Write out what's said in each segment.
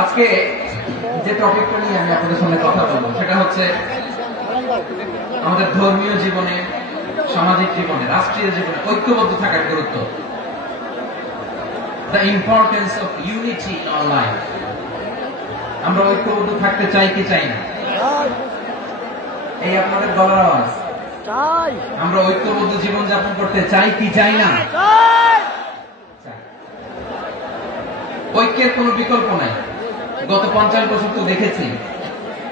আজকে যে টপিকটা নিয়ে আমি আপনাদের সামনে কথা বলবো সেটা হচ্ছে আমাদের ধর্মীয় জীবনে, সামাজিক জীবনে, রাষ্ট্রীয় জীবনে ঐক্যবদ্ধ থাকার গুরুত্ব। The importance of unity in our life. আমরা ঐক্যবদ্ধ থাকতে চাই কি চাই না? এই আপনাদের গলার আওয়াজ। চাই। আমরা ঐক্যবদ্ধ জীবন যাপন করতে চাই কি চাই না? চাই। ঐক্যের কোনো বিকল্প নাই। গত 50 বছর তো দেখেছি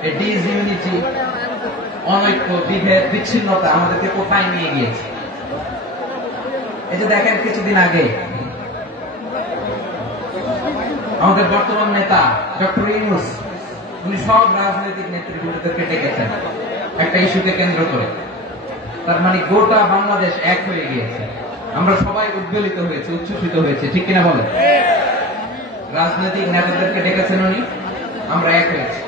এই ডিসইউনিটি, অনৈক্য, বিভেদ, বিচ্ছিন্নতা আমাদেরকে কোথায় নিয়ে গিয়েছে। এই যে দেখেন কিছুদিন আগে আমাদের বর্তমান নেতা ডক্টর ইউনূস, উনি সব রাজনৈতিক নেতৃবৃন্দদেরকে ডেকেছেন একটা ইস্যুকে কেন্দ্র করে। তার মানে গোটা বাংলাদেশ এক হয়ে গিয়েছে। আমরা সবাই উদ্বেলিত হয়েছে, উচ্ছ্বসিত হয়েছে, ঠিক কিনা বলেন? রাজনৈতিক নেতাদেরকে ডেকেছেন উনি, আমরা এক হয়েছি।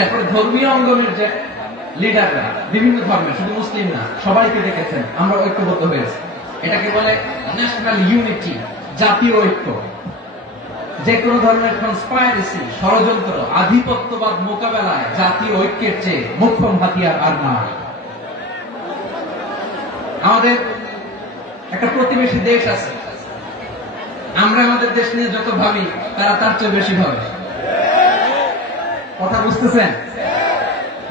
এরপরে ধর্মীয় অঙ্গনের যে লিডাররা, বিভিন্ন ধর্মের, শুধু মুসলিম না, সবাইকে ডেকেছেন, আমরা ঐক্যবদ্ধ হয়েছি। এটাকে বলে ন্যাশনাল ইউনিটি, জাতীয় ঐক্য। যে কোনো ধরনের কনস্পাইরেসি, ষড়যন্ত্র, আধিপত্যবাদ মোকাবেলায় জাতীয় ঐক্যের চেয়ে মোক্ষম হাতিয়ার আর নাই। আমাদের একটা প্রতিবেশী দেশ আছে, আমরা আমাদের দেশ নিয়ে যত ভাবি তারা তার চেয়ে বেশি ভাবে। কথা বুঝতেছেন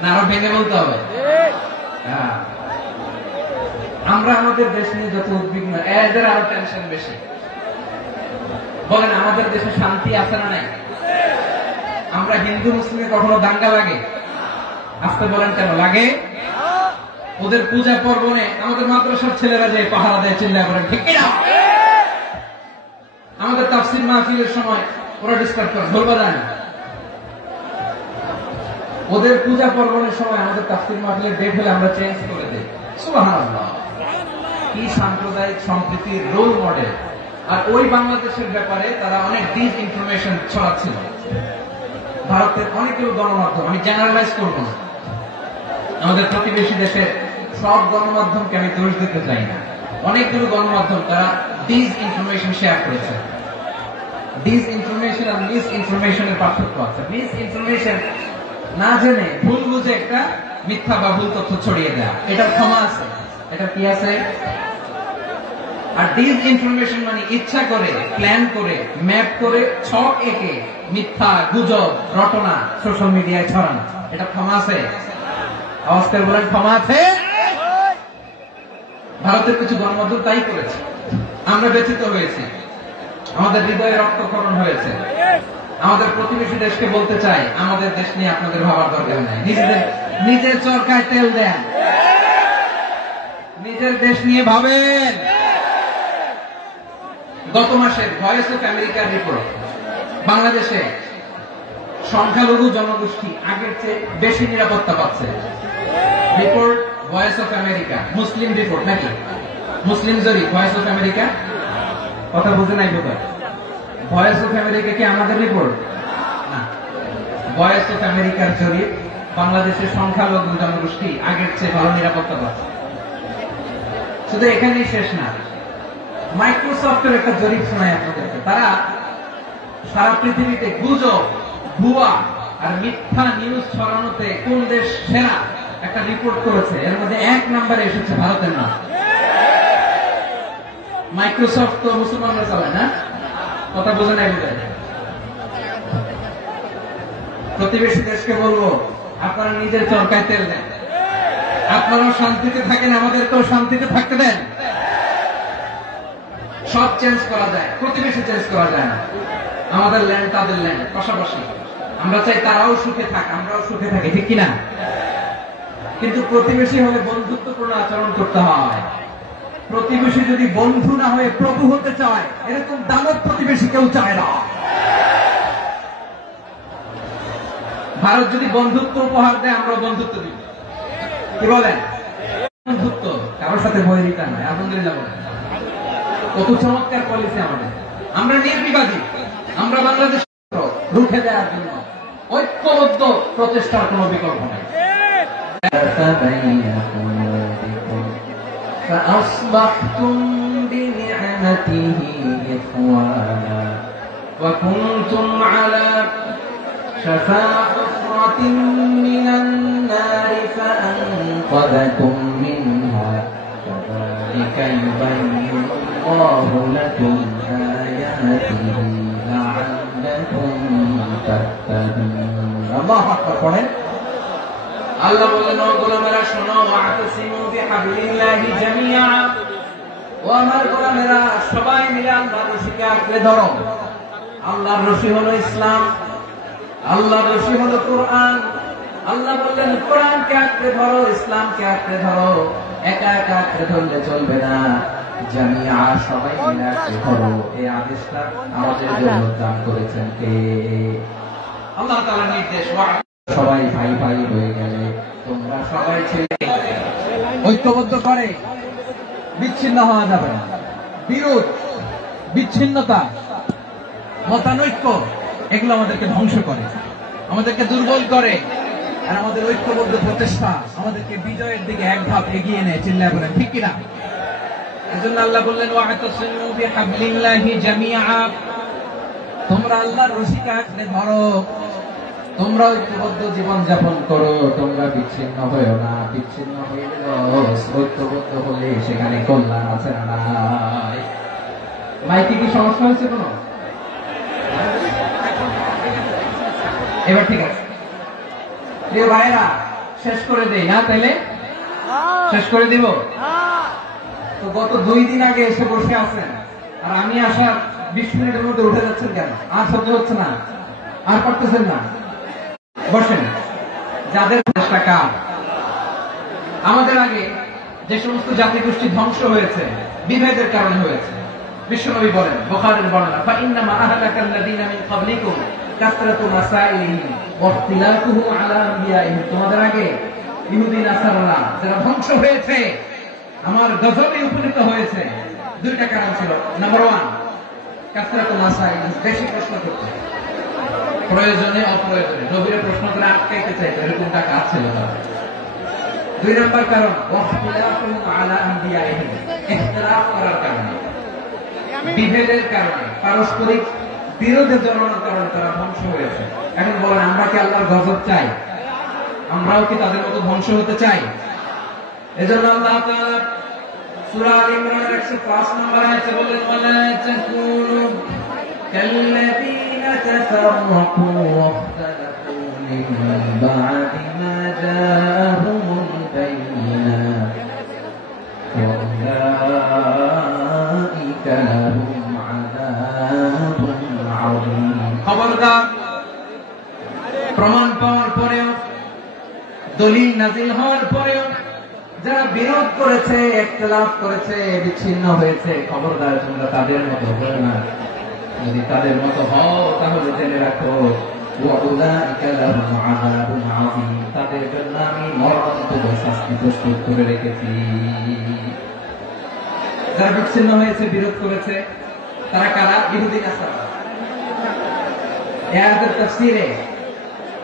না? আরো ভেঙে বলতে হবে। আমরা আমাদের দেশ নিয়ে যত উদ্বিগ্ন, এদের আরো টেনশন বেশি। বলেন আমাদের দেশে শান্তি আছে না নাই? আমরা হিন্দু মুসলিমে কখনো দাঙ্গা লাগে? আসতে বলেন কেন লাগে? ওদের পূজা পর্বণে আমাদের মাদ্রাসার ছেলেরা যে পাহারা দেয়, চিল্লা করে, ঠিক কিনা? আমাদের তাফসীর মাহফিলের সময় ওরা ডিস্টার্ব করে, বলবা যায় না। ওদের পূজা পর্বণের সময় আমাদের তাফসীর মাহফিলের ডেট হলে আমরা চেঞ্জ করে দেই। সুবহানাল্লাহ, কি সাম্প্রদায়িক সম্প্রীতির রোল মডেল। আর ওই বাংলাদেশের ব্যাপারে তারা অনেক ডিস ইনফরমেশন ছড়াচ্ছিল। ভারতের অনেকগুলো গণমাধ্যম, আমি জেনারেলাইজ করব না, আমাদের প্রতিবেশী দেশে সব গণমাধ্যমকে আমি দোষ দিতে চাই না, অনেকগুলো গণমাধ্যম তারা ডিস ইনফরমেশন শেয়ার করেছে। ডিস ইনফরমেশন আর মিস ইনফরমেশনের পার্থক্য আছে। মিস ইনফরমেশন না জেনে ভুল বুঝে একটা মিথ্যা বা ভুল তথ্য ছড়িয়ে দেয়া, এটার ক্ষমা আছে, এটা কি আছে। আর ডিস ইনফরমেশন মানে ইচ্ছা করে, প্ল্যান করে, ম্যাপ করে, ছক এঁকে মিথ্যা, গুজব, রটনা সোশ্যাল মিডিয়ায় ছড়ানো, এটা ক্ষমা আছে? আওয়াজ করে বলেন, ক্ষমা আছে? ভারতের কিছু গণমাধ্যম তাই করেছে। আমরা ব্যথিত হয়েছি, আমাদের হৃদয়ে রক্তক্ষরণ হয়েছে। আমাদের প্রতিবেশী দেশকে বলতে চাই, আমাদের দেশ নিয়ে আপনাদের ভাবার দরকার নাই। নিজের চরকায় তেল দেন, নিজের দেশ নিয়ে ভাবেন। গত মাসে ভয়েস অফ আমেরিকার রিপোর্ট, বাংলাদেশে সংখ্যালঘু জনগোষ্ঠী আগের চেয়ে বেশি নিরাপত্তা পাচ্ছে। Report voice of America, Muslim report নাকি? মুসলিম জরিপ, ভয়েস অফ আমেরিকা। কথা বুঝে নাই বোধ হয়। ভয়েস অফ আমেরিকা কি আমাদের রিপোর্ট না? ভয়েস অফ আমেরিকার জরিপ, বাংলাদেশের সংখ্যালঘু জনগোষ্ঠী আগের চেয়ে ভালো নিরাপত্তা পাচ্ছে। শুধু এখানেই শেষ না, মাইক্রোসফটের একটা জরিপ শোনায় আপনাদেরকে। তারা সারা পৃথিবীতে গুজব, ভুয়া আর মিথ্যা নিউজ ছড়ানোতে কোন দেশ সেরা একটা রিপোর্ট করেছে। এর মধ্যে 1 নম্বরে এসেছে ভারতের নাম। মাইক্রোসফট তো মুসলমানরা চালায় না? কথা বোঝে নাই বোধ হয়। প্রতিবেশী দেশকে বলবো, আপনারা নিজের চরকায় তেল দেন, আপনারাও শান্তিতে থাকেন, আমাদেরকেও শান্তিতে থাকতে দেন। সব চেঞ্জ করা যায়, প্রতিবেশী চেঞ্জ করা যায় না। আমাদের ল্যান্ড তাদের ল্যান্ড, পাশাপাশি। আমরা চাই তারাও সুখে থাক, আমরাও সুখে থাকি, ঠিক কিনা? কিন্তু প্রতিবেশী হলে বন্ধুত্বপূর্ণ আচরণ করতে হয়। প্রতিবেশী যদি বন্ধু না হয়ে প্রভু হতে চায়, এরকম দানব প্রতিবেশী কেউ চায় না। ভারত যদি বন্ধুত্ব উপহার দেয়, আমরা বন্ধুত্ব দিব। কি বলেন? বন্ধুত্ব, কারোর সাথে বৈরিতা নয়। আলহামদুলিল্লাহ বলেন, কত চমৎকার পলিসি আমাদের। আমরা নির্বিবাদী, আমরা বাংলাদেশ রুখে দেওয়ার জন্য ঐক্যবদ্ধ প্রচেষ্টার কোন বিকল্প নেই। فأصبحتم بنعمته إخوانا وكنتم على شفا حفرة من النار فأنقذكم منها كذلك يبين الله لكم آياته لعلكم تهتدون الله أكبر পড়েন আল্লাহ বললেন ও গোলামেরা শোনো ওয়াতাসিমু বিহাবলিল্লাহি জামিআ ও আমার গোলামেরা সবাই মিলে আল্লাহর রশিকে আঁকড়ে ধরো আল্লাহর রশি হলো ইসলাম আল্লাহর রশি হলো কোরআন আল্লাহ বললেন কোরআনকে আঁকড়ে ধরো ইসলামকে আঁকড়ে ধরো একা একা আঁকড়ে ধরলে চলবে না জামিআ সবাই মিলে আঁকড়ে ধরো এই আদেশটা আমাদের জন্য দান করেছেন কে আল্লাহ তাআলার নির্দেশ সবাই ভাই ভাই হয়ে গেলে তোমরা সবাই ছেলে ঐক্যবদ্ধ করে বিচ্ছিন্ন হওয়া যাবে না বিরোধ বিচ্ছিন্নতা মতানৈক্য এগুলো আমাদেরকে ধ্বংস করে আমাদেরকে দুর্বল করে আর আমাদের ঐক্যবদ্ধ প্রচেষ্টা আমাদেরকে বিজয়ের দিকে এক ধাপ এগিয়ে নেয় চিল্লায় বলেন ঠিক কিনা এজন্য আল্লাহ বললেন ওয়াতাসিমু বিহাবলিল্লাহি জামিআ তোমরা আল্লাহর রশিকে আঁকড়ে ধরো তোমরা ঐক্যবদ্ধ জীবন যাপন করো তোমরা বিচ্ছিন্ন হয়েও না বিচ্ছিন্ন হয়ে ঐক্যবদ্ধ হলে সেখানে কল্যাণ আছে না নাই মাইকে কি সমস্যা হয়েছে কোনো এবার ঠিক আছে প্রিয় ভাইরা শেষ করে দেই না তাইলে শেষ করে দিব তো গত 2 দিন আগে এসে বসে আছেন আর আমি আসার 20 মিনিটের মধ্যে উঠে যাচ্ছেন কেন আর সহ্য হচ্ছে না আর পারতেছেন না বসেন যাদের চেষ্টা কার আমাদের আগে যে সমস্ত জাতিগোষ্ঠী ধ্বংস হয়েছে বিভেদের কারণে হয়েছে বিশ্বনবী বলেন বুখারীর বর্ণনা ফাইন্নামা আহলাকাল্লাযীনা মিন ক্বাবলিকুম কাসরাতু মাসাইলিহিম ওয়া ইখতিলাফুহুম আলা আনবিয়াইহিম তোমাদের আগে ইহুদি নাসারারা যারা ধ্বংস হয়েছে আমার গজবে উপনীত হয়েছে দুইটা কারণ ছিল নাম্বার 1 কাসরাতু মাসাইলিহিম বেশি প্রশ্ন করতে প্রয়োজনে অপ্রয়োজনে নবীর প্রশ্ন করে আটকাইতে চাইতো এরকমটা কাজ ছিল তার 2 নম্বর কারণ ওয়াখতিলাফুহুম আলা আনবিয়াইহিম ইখতিলাফ করার কারণে বিভেদের কারণে পারস্পরিক বিরোধে জড়ানোর কারণে তারা ধ্বংস হয়েছে এখন বলেন আমরা কি আল্লাহর গজব চাই আমরাও কি তাদের মতো ধ্বংস হতে চাই এজন্য আল্লাহ তাআলা সূরা আল ইমরানের 105 নম্বর আয়াতে বললেন ওয়ালা তাকুনু কাল্লাযীনা তাফাররাকু ওয়াখতালাফু মিন বা'দি মা জাআহুমুল বায়িনাত ওয়া উলাইকা লাহুম আযাবুন আযীম খবরদার প্রমাণ পাওয়ার পরেও দলিল নাজিল হওয়ার পরেও যারা বিরোধ করেছে ইখতিলাফ করেছে বিচ্ছিন্ন হয়েছে খবরদার তোমরা তাদের মতো হও না যদি তাদের মতো হও তাহলে জেনে রাখো ওয়াউলাইকা লাহুম আযাবুন আযীম তাদের জন্য আমি মরণান্তর শাস্তি প্রস্তুত করে রেখেছি যারা বিচ্ছিন্ন হয়েছে বিরোধ করেছে তারা কারা ইহুদি নাসারা এই আয়াতের তাফসীরে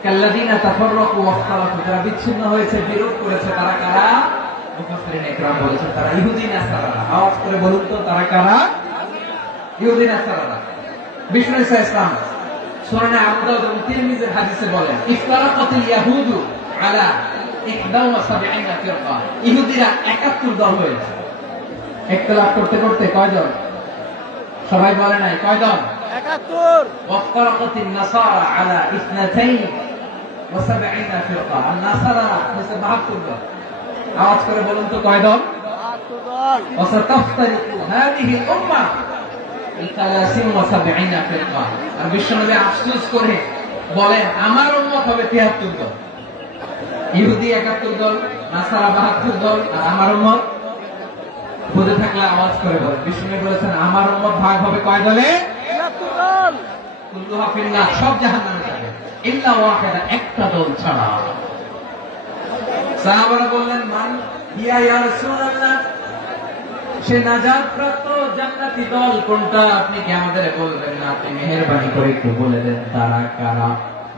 কাল্লাযীনা তাফাররাকু ওয়াখতালাফু যারা বিচ্ছিন্ন হয়েছে বিরোধ করেছে তারা কারা মুফাসসিরিন ইকরাম বলেছেন তারা ইহুদি নাসারা আওয়াজ করে বলুন তো তারা কারা ইহুদি নাসারা বিষ্ণু ঈসা ইসলাম সূরা আবু দাউদ এবং তিরমিজির হাদিসে বলেন ইফতারাকাতিল ইয়াহুদু আলা 71 ফিরকা ইহুদিরা 71 দল হয়েছে ইখতিলাফ করতে করতে কয়জন সবাই বলে নাই কয়জন 71 ওয়াফতারাকাতিন নাসারা আলা 72 ফিরকা আর নাসারা হচ্ছে 72 দল আওয়াজ করে বলুন তো কয় দল 72 দল ওয়াসাতাফতারিকু হাদিহি উম্মাহ 73 ফিরকা আর বিশ্বনবী আফসোস করে বলেন আমার উম্মত হবে 73 দল ইহুদি 71 দল নাসারা 72 দল আর আমার উম্মত বুঝে থাকলে আওয়াজ করে বলেন বিশ্বনবী বলেছেন আমার উম্মত ভাগ হবে কয় দলে 73 দল কুল্লুহা ফিন্নার সব জাহান্নামে যাবে ইল্লা ওয়াহিদা একটা দল ছাড়া সাহাবারা বললেন মান ইয়া রাসূলুল্লাহ সে নাজাত প্রাপ্ত জান্নাতি দল কোনটা আপনি কি আমাদের বলবেন না আপনি মেহেরবানি করে একটু বলে দেন তারা কারা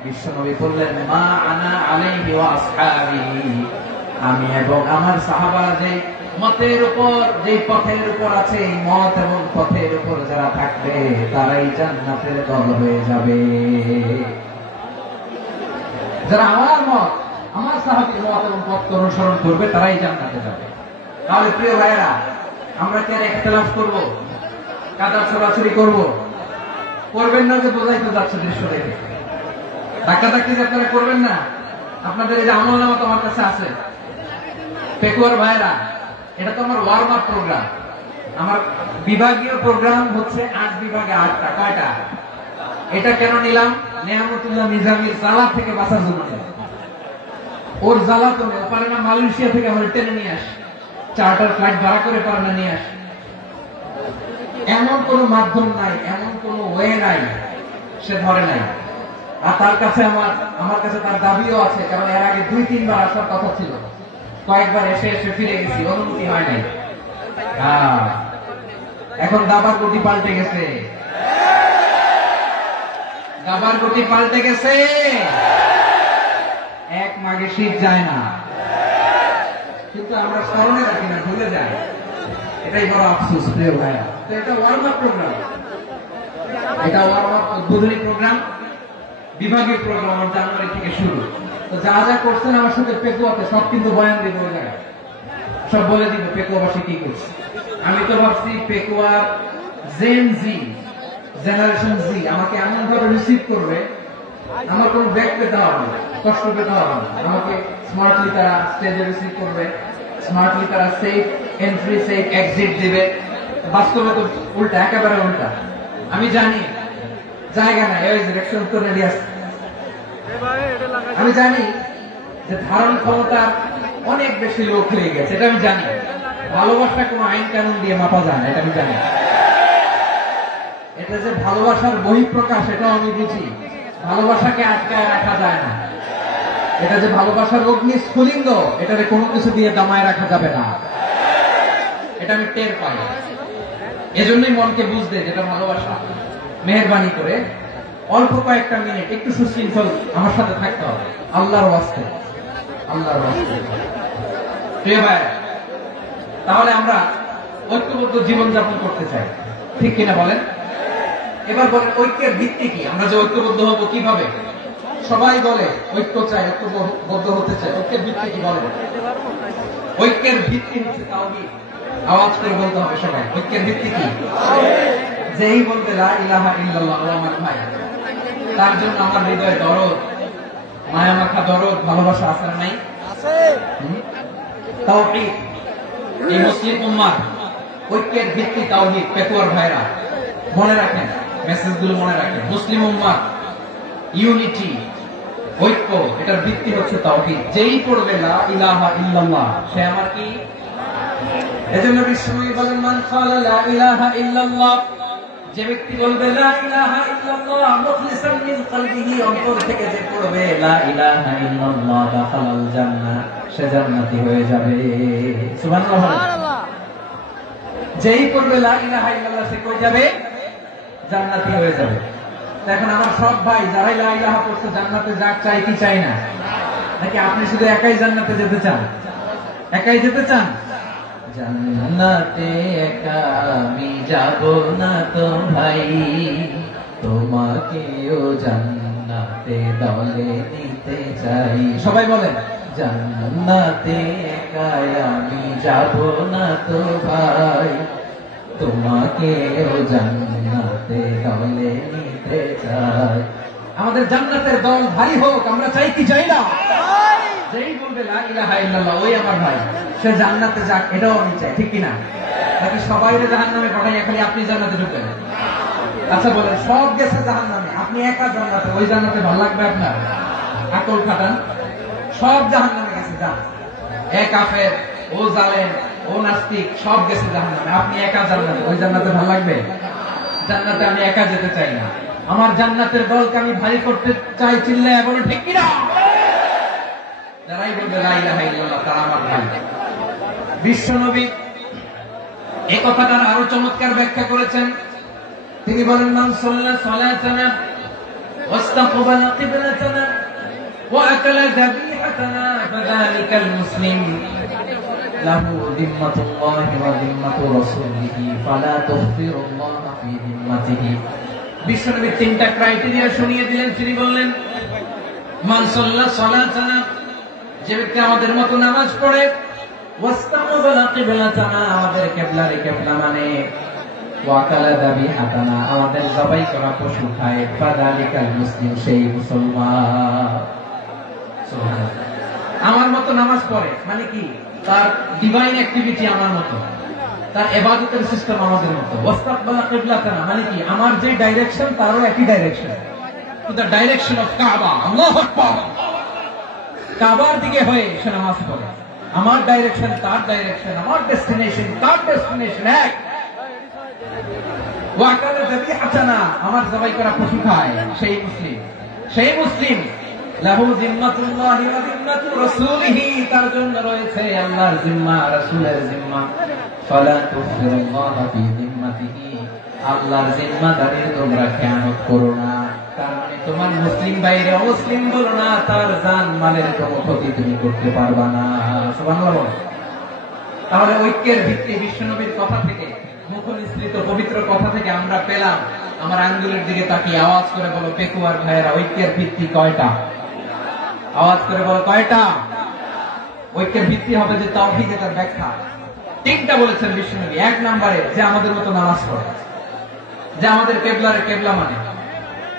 বিশ্বনবী বললেন মা আনা আলাইহি ওয়া আসহাবি আমি এবং আমার সাহাবারা যে মতের উপর, যে পথের উপর আছে এই মত এবং পথের উপর যারা থাকবে তারাই জান্নাতের দল হয়ে যাবে। যারা আমার মত, আমার সাহাবীর মত এবং পথ অনুসরণ করবে তারাই জান্নাতে যাবে। তাহলে প্রিয় ভাইয়েরা, আমরা কি আর ইখতিলাফ করব, কাদা ছোড়াছুড়ি করব? করবেন না যে বোঝাই তো যাচ্ছে দৃশ্য দেখে। ধাক্কাধাক্কি যে আপনারা করবেন না। আপনাদের এই যে আমলনামা তো আমার কাছে আছে। পেকুয়ার ভাইয়েরা, এটা তো আমার ওয়ার্ম আপ প্রোগ্রাম। আমার বিভাগীয় প্রোগ্রাম হচ্ছে 8 বিভাগে 8টা। কয়টা? এটা কেন নিলাম? নেয়ামতুল্লাহ নিজামীর জ্বালা থেকে বাঁচার জন্য। ওর জ্বালা তো পারে না মালয়েশিয়া থেকে আমার টেনে নিয়ে আসে, চার্টার ফ্লাইট ভাড়া করে পারে না নিয়ে আসে। এমন কোন মাধ্যম নাই, এমন কোন ওয়ে নাই, সে ধরে নাই। আর তার কাছে আমার কাছে তার দাবিও আছে, কারণ এর আগে 2-3 বার আসার কথা ছিল। কয়েকবার এসে ফিরে গেছি, অনুমতি হয় নাই। এখন দাবার গতি পাল্টে গেছে, দাবার গতি পাল্টে গেছে। এক মাঘে শীত যায় না, কিন্তু আমরা স্মরণে রাখি না, ভুলে যাই। এটাই বড় আফসোস প্রিয় ভাইয়া। তো এটা ওয়ার্ম আপ প্রোগ্রাম, এটা ওয়ার্ম আপ উদ্বোধনী প্রোগ্রাম, বিভাগীয় প্রোগ্রাম আমার জানুয়ারি থেকে শুরু। তো যা যা করছেন আমার সাথে পেকুয়াতে সব কিন্তু বয়ান দিব, ওই জায়গায় সব বলে দিব পেকুয়াবাসী কি করছে। আমি তো ভাবছি পেকুয়ার জেন জি, জেনারেশন জি আমাকে এমন ভাবে রিসিভ করবে, আমার কোনো ব্যাক পেতে হবে না, কষ্ট পেতে হবে না। আমাকে স্মার্টলি তারা স্টেজে রিসিভ করবে, স্মার্টলি তারা সেফ এন্ট্রি সেফ এক্সিট দিবে। বাস্তবে তো উল্টা, একেবারে উল্টা। আমি জানি জায়গা নাই, ওই ডিরেকশন তো রেডি আছে। আমি জানি যে ধারণ ক্ষমতা অনেক বেশি লোক হয়ে গেছে, এটা আমি জানি। ভালোবাসা কোনো আইন কানুন দিয়ে মাপা যায় না, এটা আমি জানি। এটা যে ভালোবাসার বহিঃপ্রকাশ, এটাও আমি বুঝি। ভালোবাসাকে আটকায় রাখা যায় না। এটা যে ভালোবাসার অগ্নি স্ফুলিঙ্গ, এটারে কোনো কিছু দিয়ে দমায় রাখা যাবে না, এটা আমি টের পাই। এজন্যই মনকে বুঝতে যেটা ভালোবাসা। মেহেরবানি করে অল্প কয়েকটা মিনিট একটু সুশৃঙ্খল আমার সাথে থাকতে হবে, আল্লাহর ওয়াস্তে, আল্লাহর ওয়াস্তে। প্রিয় ভাই, তাহলে আমরা ঐক্যবদ্ধ জীবনযাপন করতে চাই, ঠিক কিনা বলেন? এবার বলেন ঐক্যের ভিত্তি কি? আমরা যে ঐক্যবদ্ধ হবো কিভাবে? সবাই বলে ঐক্য চাই, ঐক্যবদ্ধ হতে চাই। ঐক্যের ভিত্তি কি বলেন? ঐক্যের ভিত্তি হচ্ছে তাওহীদ। আওয়াজ করে বলতে হবে সবাই, ঐক্যের ভিত্তি কি? যেই বলবে লা ইলাহা ইল্লাল্লাহ, ও আমার ভাই, তার জন্য আমার হৃদয়ে দরদ, মায়া মাখা দরদ, ভালোবাসা আছে না নাই? আছে। তাওহীদ। এই মুসলিম উম্মাহ ঐক্যের ভিত্তি তাওহীদ। পেকুয়ার ভাইরা মনে রাখেন, মেসেজগুলো মনে রাখেন। মুসলিম উম্মাহ ইউনিটি, ঐক্য, এটার ভিত্তি হচ্ছে তাওহীদ। যেই পড়বে লা ইলাহা ইল্লাল্লাহ, সে আমার কি? এজন্য বিশ্বনবী বলেন, মান ক্বালা লা ইলাহা ইল্লাল্লাহ, যে ব্যক্তি বলবে লা ইলাহা ইল্লাল্লাহ মুখলিসান মিন কলবিহি, অন্তর থেকে যে পড়বে লা ইলাহা ইল্লাল্লাহ, দাখালাল জান্নাহ, সে জান্নাতি হয়ে যাবে। সুবহানাল্লাহ, সুবহানাল্লাহ। যেই পড়বে লা ইলাহা ইল্লাল্লাহ, সে কই যাবে? জান্নাতি হয়ে যাবে। এখন আমার সব ভাই যারাই লা ইলাহা পড়ছে জান্নাতে যাক, চাই কি চাই না? নাকি আপনি শুধু একাই জান্নাতে যেতে চান? একাই যেতে চান? জান্নাতে একা আমি যাব না তো ভাই, তোমাকেও জান্নাতে দলে নিতে চাই। সবাই বলেন, জান্নাতে একা আমি যাব না তো ভাই, তোমাকেও জান্নাতে দলে নিতে চাই। আমাদের জান্নাতের দল ভারী হোক, আমরা চাই কি চাই না? যেই বলবে লা ইলাহা ইল্লাল্লাহ, ওই আমার ভাই, সে জান্নাতে যাক, এটাও আমি চাই, ঠিক কিনা? নাকি সবাই জাহান্নামে পাঠাই, খালি আপনি জান্নাতে ঢুকবেন? আচ্ছা বলেন, সব গেছে জাহান্নামে, আপনি একা জান্নাতে, ওই জান্নাতে ভালো লাগবে আপনার? আকল খাটান। সব জাহান্নামে গেছে, যান। এ কাফের, ও জালেম, ও নাস্তিক, সব গেছে জাহান্নামে, আপনি একা জান্নাতে, ওই জান্নাতে ভালো লাগবে? জান্নাতে আমি একা যেতে চাই না, আমার জান্নাতের দলকে আমি ভারী করতে চাই। চিল্লায় বলো ঠিক কিনা? যারাই বলবে লা ইলাহা ইল্লাল্লাহ, তারা আমার ভাই। বিশ্বনবী এই কথাটার আরো চমৎকার ব্যাখ্যা করেছেন। তিনি বলেন, মান সাল্লা সালাতানা ওয়াস্তাকবালা কিবলাতানা ওয়া আকালা যাবিহাতানা ফাযালিকাল মুসলিম। লাহু যিম্মাতুল্লাহি ওয়া যিম্মাতু রাসূলিহি ফালা তুখফিরুল্লাহা ফি যিম্মাতিহি। বিশ্বনবী তিনটা ক্রাইটেরিয়া শুনিয়ে দিলেন। তিনি বললেন, মান সাল্লা সালাতানা, যে ব্যক্তি আমাদের মতো নামাজ পড়ে, ওয়াস্তাকবালা কিবলাতানা, আমাদের কিবলারে কিবলা মানে, ওয়াকালা যাবিহাতানা, আমাদের জবাই করা পশু খায়, ফাযালিকাল মুসলিম, সেই মুসলমান। সুবহানাল্লাহ। আমার মতো নামাজ পড়ে মানে কি? তার ডিভাইন অ্যাক্টিভিটি আমার মতো, তার ইবাদতের সিস্টেম আমাদের মতো। ওয়াস্তাকবালা কিবলাতানা মানে কি? আমার যে ডাইরেকশন তারও একই direction, to the direction of কাবা। আল্লাহু আকবার। কাবার দিকে হয়ে সে নামাজ পড়ে। আমার ডাইরেকশন তার ডাইরেকশন, আমার ডেস্টিনেশন তার ডেস্টিনেশন এক। ওয়াকালা যাবিহাতানা, আমার জবাই করা পশু খায়, সেই মুসলিম। সেই মুসলিম। লাহু যিম্মাতুল্লাহি ওয়া যিম্মাতু রাসূলিহি, তার জন্য রয়েছে আল্লাহর জিম্মা, রাসূলের জিম্মা। ফালা তুখফিরুল্লাহা ফি যিম্মাতিহি, আল্লাহর জিম্মাদারির তোমরা খেয়ানত করো না। তার মানে তোমার মুসলিম বাইরে অমুসলিম বলো না, তার জান মালের কোনো ক্ষতি তুমি করতে পারবা না। সুবহানাল্লাহ। তাহলে ঐক্যের ভিত্তি বিশ্বনবীর কথা থেকে, মুখনিসৃত পবিত্র কথা থেকে আমরা পেলাম। আমার আঙ্গুলের দিকে তাকিয়ে আওয়াজ করে বলো পেকুয়ার ভাইয়েরা, ঐক্যের ভিত্তি কয়টা? আওয়াজ করে বলো কয়টা? ঐক্যের ভিত্তি হবে যে তাওহীদ, এর ব্যাখ্যা তিনটা বলেছেন বিশ্বনবী। এক নম্বরে, যে আমাদের মতো নামাজ পড়ে, যে আমাদের কিবলারে কিবলা মানে,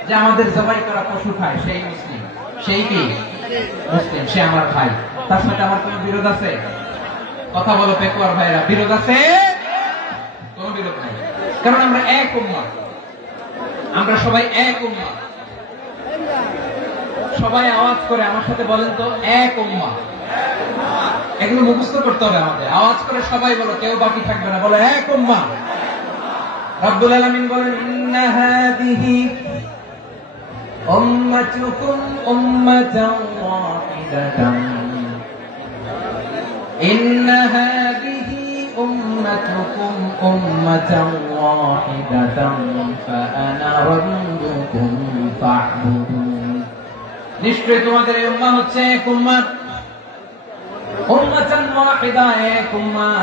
যে আমাদের জবাই করা পশু খায়, সেই মুসলিম। সেই কি? মুসলিম। সে আমার ভাই। তার সাথে আমার কোনো বিরোধ আছে? কথা বলো পেকুয়ার ভাইরা, বিরোধ আছে? কোনো বিরোধ নেই, কারণ আমরা এক উম্মাহ, আমরা সবাই এক উম্মাহ। সবাই আওয়াজ করে আমার সাথে বলেন তো, এক উম্মাহ। এগুলো মুখস্থ করতে হবে আমাদের। আওয়াজ করে সবাই বলো, কেউ বাকি থাকবে না, বলো এক উম্মাহ। রব্বুল আলামিন বলেন, ইন্না হাদিহি উম্মাতুকুম উম্মাতান ওয়াহিদাতান, ইন্না হাদিহি উম্মাতুকুম উম্মাতান ওয়াহিদাতান ফাআনা রাব্বুকুম ফা'বুদুন। নিশ্চয়ই তোমাদের এই উম্মাহ হচ্ছে এক উম্মাহ, উম্মাতান ওয়াহিদা, এক উম্মাহ।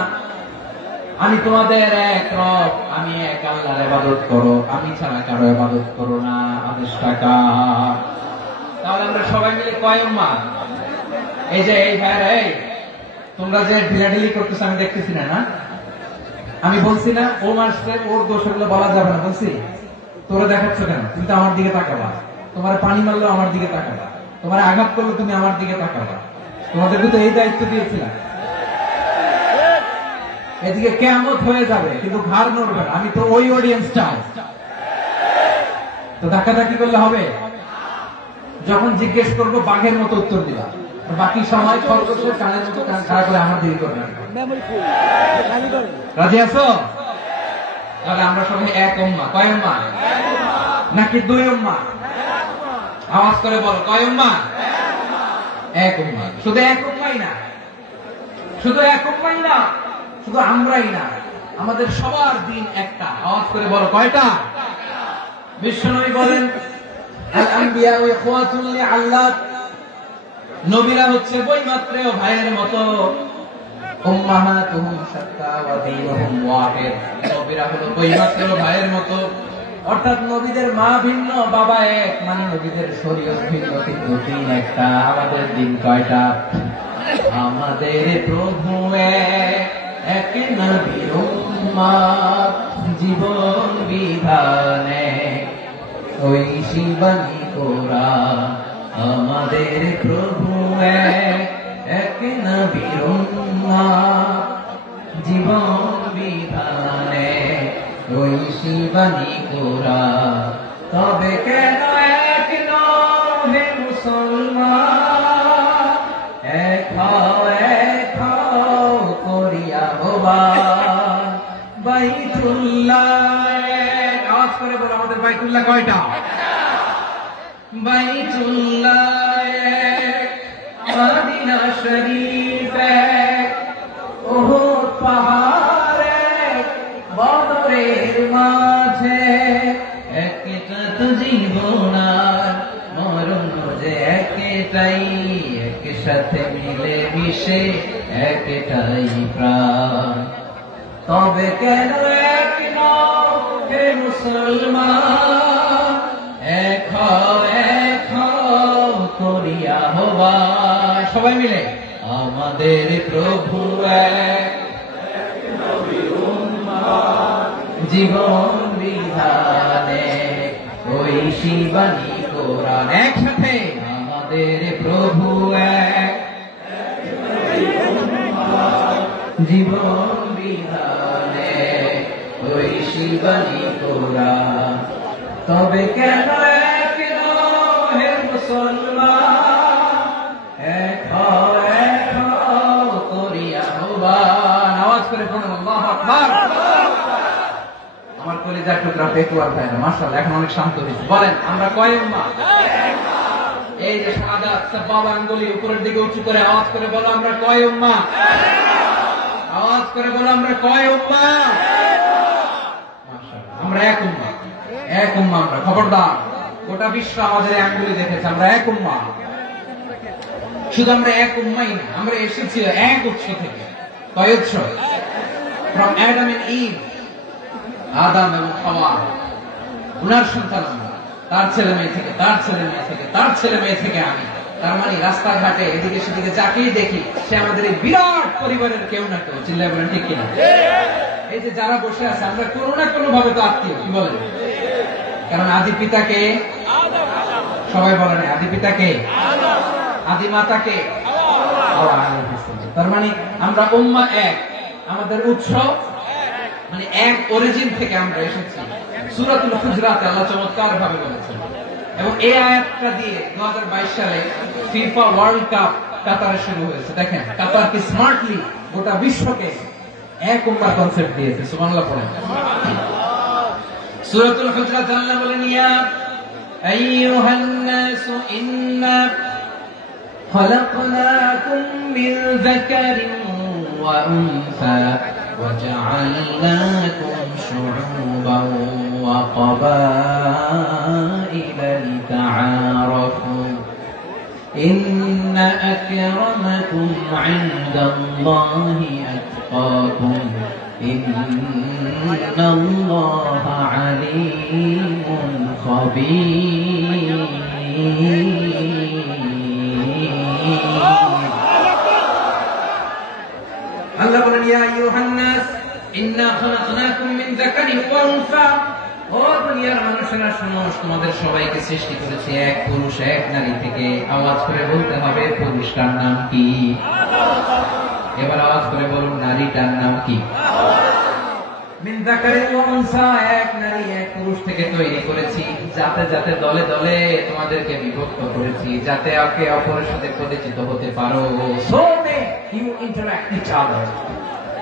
আমি তোমাদের এক রব, আমি এক আল্লাহর ইবাদত করো, আমি ছাড়া কারো ইবাদত করো না। আদেশটা কার? তাহলে আমরা সবাই মিলে কয় উম্মাহ? এই যে এই ভাইরা, এই তোমরা যে ঢিলাঢিলি করতেছ আমি দেখতেছি না, না? আমি বলছি না ও মারছে, ওর দোষ, এগুলো বলা যাবে না বলছি? তোরা দেখাচ্ছ কেন? তুমি তো আমার দিকে তাকাবা। তোমার পানি মারলেও আমার দিকে তাকাবা, তোমার আঘাত করলে তুমি আমার দিকে তাকাবা। তোমাদেরকে তো এই দায়িত্ব দিয়েছিলাম। এদিকে কিয়ামত হয়ে যাবে কিন্তু ঘাড় নড়বে না, আমি তো ওই অডিয়েন্স চাই। তো ধাক্কাধাক্কি করলে হবে? যখন জিজ্ঞেস করবো বাঘের মতো উত্তর দিবা, বাকি সময় খরগোশের কানের মতো কান খাড়া করে আমার দিকে করবে। রাজি আছো? তাহলে আমরা সবাই এক উম্মাহ। কয় উম্মাহ? নাকি দুই উম্মাহ? আওয়াজ করে বল, কয় উম্মাহ? এক উম্মাহ। শুধু এক উম্মাহই না, শুধু এক উম্মাহই না, শুধু আমরাই না, আমাদের সবার দিন একটা। আওয়াজ করে বলো কয়টা? বিশ্বনবী বলেন, আল আম্বিয়া ইখওয়াতুন লিআল্লাত, নবীরা হচ্ছে বৈমাত্রেয় ভাইয়ের মতো। উম্মাহাতুহুম শাত্তা ওয়া দীনুহুম ওয়াহিদ, নবীরা হলো বৈমাত্রেয় ভাইয়ের মতো। অর্থাৎ নবীদের মা ভিন্ন, বাবা এক, মানে নবীদের শরীয়ত ভিন্ন, কিন্তু দিন একটা। আমাদের দিন কয়টা? আমাদের প্রভু এক, নবীর উম্মাহ, জীবন বিধানে ওই শিবানী কোরআন। আমাদের প্রভু এক, নবীর উম্মাহ, জীবন বিধানে ওই শিবানী কোরআন। তবে কেন এক নহে মুসলমান, এক করিয়া হবান বাইতুল্লাহ। আওয়াজ করে বলো, আমাদের বাইতুল্লাহ কয়টা? বাইতুল্লাহ, মদিনা শরীফ, উহুদ পাহাড়ে, বদরের মাঝে। একটা তো জীবন আর মরণ যে একটাই, একসাথে মিলে মিশে একটাই প্রাণ। তবে কেন এক নও হে মুসলমান, এক হও করিয়া আহ্বান। সবাই মিলে আমাদের প্রভু এক, জীবন বিধানে ওই শিবানী কোরআন। একসাথে আমাদের প্রভু এক, জীবন বিধানে ওই শিবানী কোরআন। তবে কেন এক নও হে মুসলমান, এক হও করিয়া আহ্বান। আওয়াজ করে পড়ুন আল্লাহু আকবার। আমার কলিজার টুকরা পেকুয়ার ভাইরা মাশাআল্লাহ এখন অনেক শান্ত হয়েছে। বলেন আমরা কয় উম্মাহ? এই যে শাহাদাত সাবাব আঙ্গুলি উপরের দিকে উঁচু করে আওয়াজ করে বলো আমরা কয় উম্মাহ? আওয়াজ করে বলো আমরা কয় উম্মাহ? মাশাআল্লাহ আমরা এক উম্মাহ, এক উম্মাহ আমরা। খবরদার, গোটা বিশ্ব আমাদের এই আঙ্গুলি দেখেছে আমরা এক উম্মাহ। শুধু আমরা এক উম্মাই না, আমরা এসেছি এক উৎস থেকে। কয় উৎস? ফ্রম অ্যাডাম এন্ড ইভ, আদম এবং হাওয়া, উনার সন্তান আমরা। তার ছেলে মেয়ে থেকে, তার ছেলে মেয়ে থেকে, তার ছেলে মেয়ে থেকে আমি। তার মানে রাস্তাঘাটে এদিকে সেদিকে যাকেই দেখি সে আমাদের এই বিরাট পরিবারের কেউ না কেউ। চিল্লায় বলেন ঠিক কিনা? এই যে যারা বসে আছে আমরা কোনো না কোনো ভাবে তো আত্মীয়। কি বলেন? কারণ আদি পিতাকে সবাই বলেন, আদি পিতাকে, আদি মাতাকে। তার মানে আমরা উম্মাহ এক, আমাদের উৎস মানে এক, অরিজিন থেকে আমরা এসেছি। সূরাতুল হুজরাতে আল্লাহ চমৎকার ভাবে বলেছেন। এবং এই আয়াতটা দিয়ে 2022 সালে ফিফা ওয়ার্ল্ড কাপ কাতারে শুরু হয়েছে। দেখেন কাতার কি স্মার্টলি গোটা বিশ্বকে এক উম্মাহ কনসেপ্ট দিয়েছে। সুবহানাল্লাহ পড়েন। সূরাতুল হুজরাত আল্লাহ বলেন, ইয়া আইয়ুহান নাসু ইন্না খলাকনাকুম মিন যাকারিন ওয়া উনসা وجعلناكم شعوبا وقبائل لتعارفوا إن أكرمكم عند الله أتقاكم إن الله عليم خبير আল্লাহ বলেন, ইয়া আইয়ুহান নাস ইন্না খালাকনাকুম মিন যাকারিন ওয়া উনসা। ও দুনিয়ার মানুষেরা শোনো, তোমাদের সবাইকে সৃষ্টি করেছি এক পুরুষ এক নারী থেকে। আওয়াজ করে বলতে হবে পুরুষটার নাম কি? এবার আওয়াজ করে বলুন নারীটার নাম কি? মিন যাকারিন ওয়া উনসা, এক নারী এক পুরুষ থেকে তৈরি করেছি। যাতে যাতে দলে দলে তোমাদেরকে বিভক্ত করেছি, যাতে একে অপরের সাথে পরিচিত হতে পারো। So may you interact each other.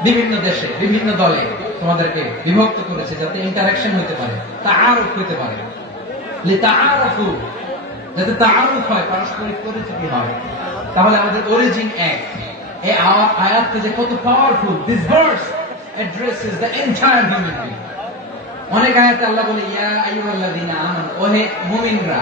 বিভিন্ন দেশে বিভিন্ন দলে তোমাদেরকে বিভক্ত করেছে যাতে ইন্টারঅ্যাকশন হতে পারে, তাআরুফ হতে পারে। লিতাআরফু, যাতে তাআরুফ হয়, পারস্পরিক পরিচিতি হয়। তাহলে আমাদের অরিজিন এক। এই আয়াতটা যে কত powerful. This verse addresses the entire human being. অনেক আয়াতে আল্লাহ বলে ইয়া আইয়ুহাল্লাযীনা আমানু, ওহে মুমিনরা।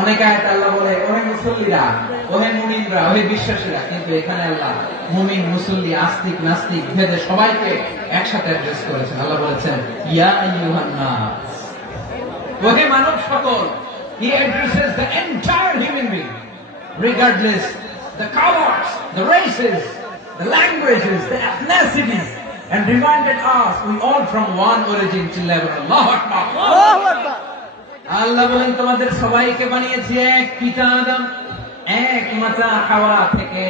অনেক আয়াতে আল্লাহ বলে ওহে মুসল্লিরা, ওহে মুমিনরা, ওহে বিশ্বাসীরা। কিন্তু এখানে আল্লাহ মুমিন, মুসল্লি, আস্তিক, নাস্তিক ভেদে সবাইকে একসাথে অ্যাড্রেস করেছেন। আল্লাহ বলেছেন ইয়া আইয়ুহান নাস, ওহে মানব সকল। He addresses the entire human being, regardless the colors, the races, the languages, the ethnicities, and reminded us we all from one origin. Allahu Akbar. Allahu Akbar. আল্লাহ বলেন তোমাদের সবাইকে বানিয়েছি এক পিতা আদম, এক মাতা হাওয়া থেকে।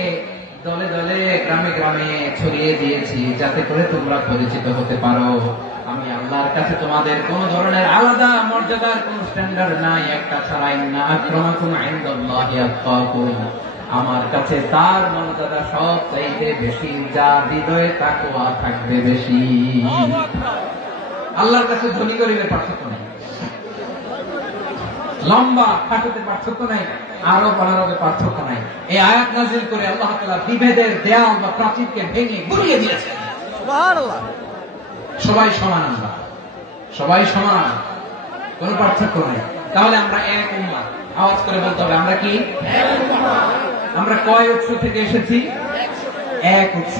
দলে দলে গ্রামে গ্রামে ছড়িয়ে দিয়েছি যাতে করে তোমরা পরিচিত হতে পারো। আমি আল্লাহর কাছে তোমাদের কোন ধরনের আলাদা মর্যাদার কোন স্ট্যান্ডার্ড নাই, একটা ছাড়াই না। আক্রামাকুম ইনদাল্লাহি আতকাকুম, আমার কাছে তার মর্যাদা সব চাইতে বেশি, যার হৃদয়ে তাকওয়া থাকবে বেশি। আল্লাহর কাছে ধনী গরিবের পার্থক্য নাই, লম্বা খাটোতে পার্থক্য নাই, আরো অনারবে পার্থক্য নাই। এই আয়াত নাযিল করে আল্লাহ তাআলা বিভেদের দেয়াল বা প্রাচীরকে ভেঙে গুড়িয়ে দিয়েছেন। সুবহানাল্লাহ। সবাই সমান, আমরা সবাই সমান, কোনো পার্থক্য নাই। তাহলে আমরা এক উম্মাহ। আওয়াজ করে বলতে হবে আমরা কি? এক উম্মাহ। আমরা কয় উৎস থেকে এসেছি? এক উৎস।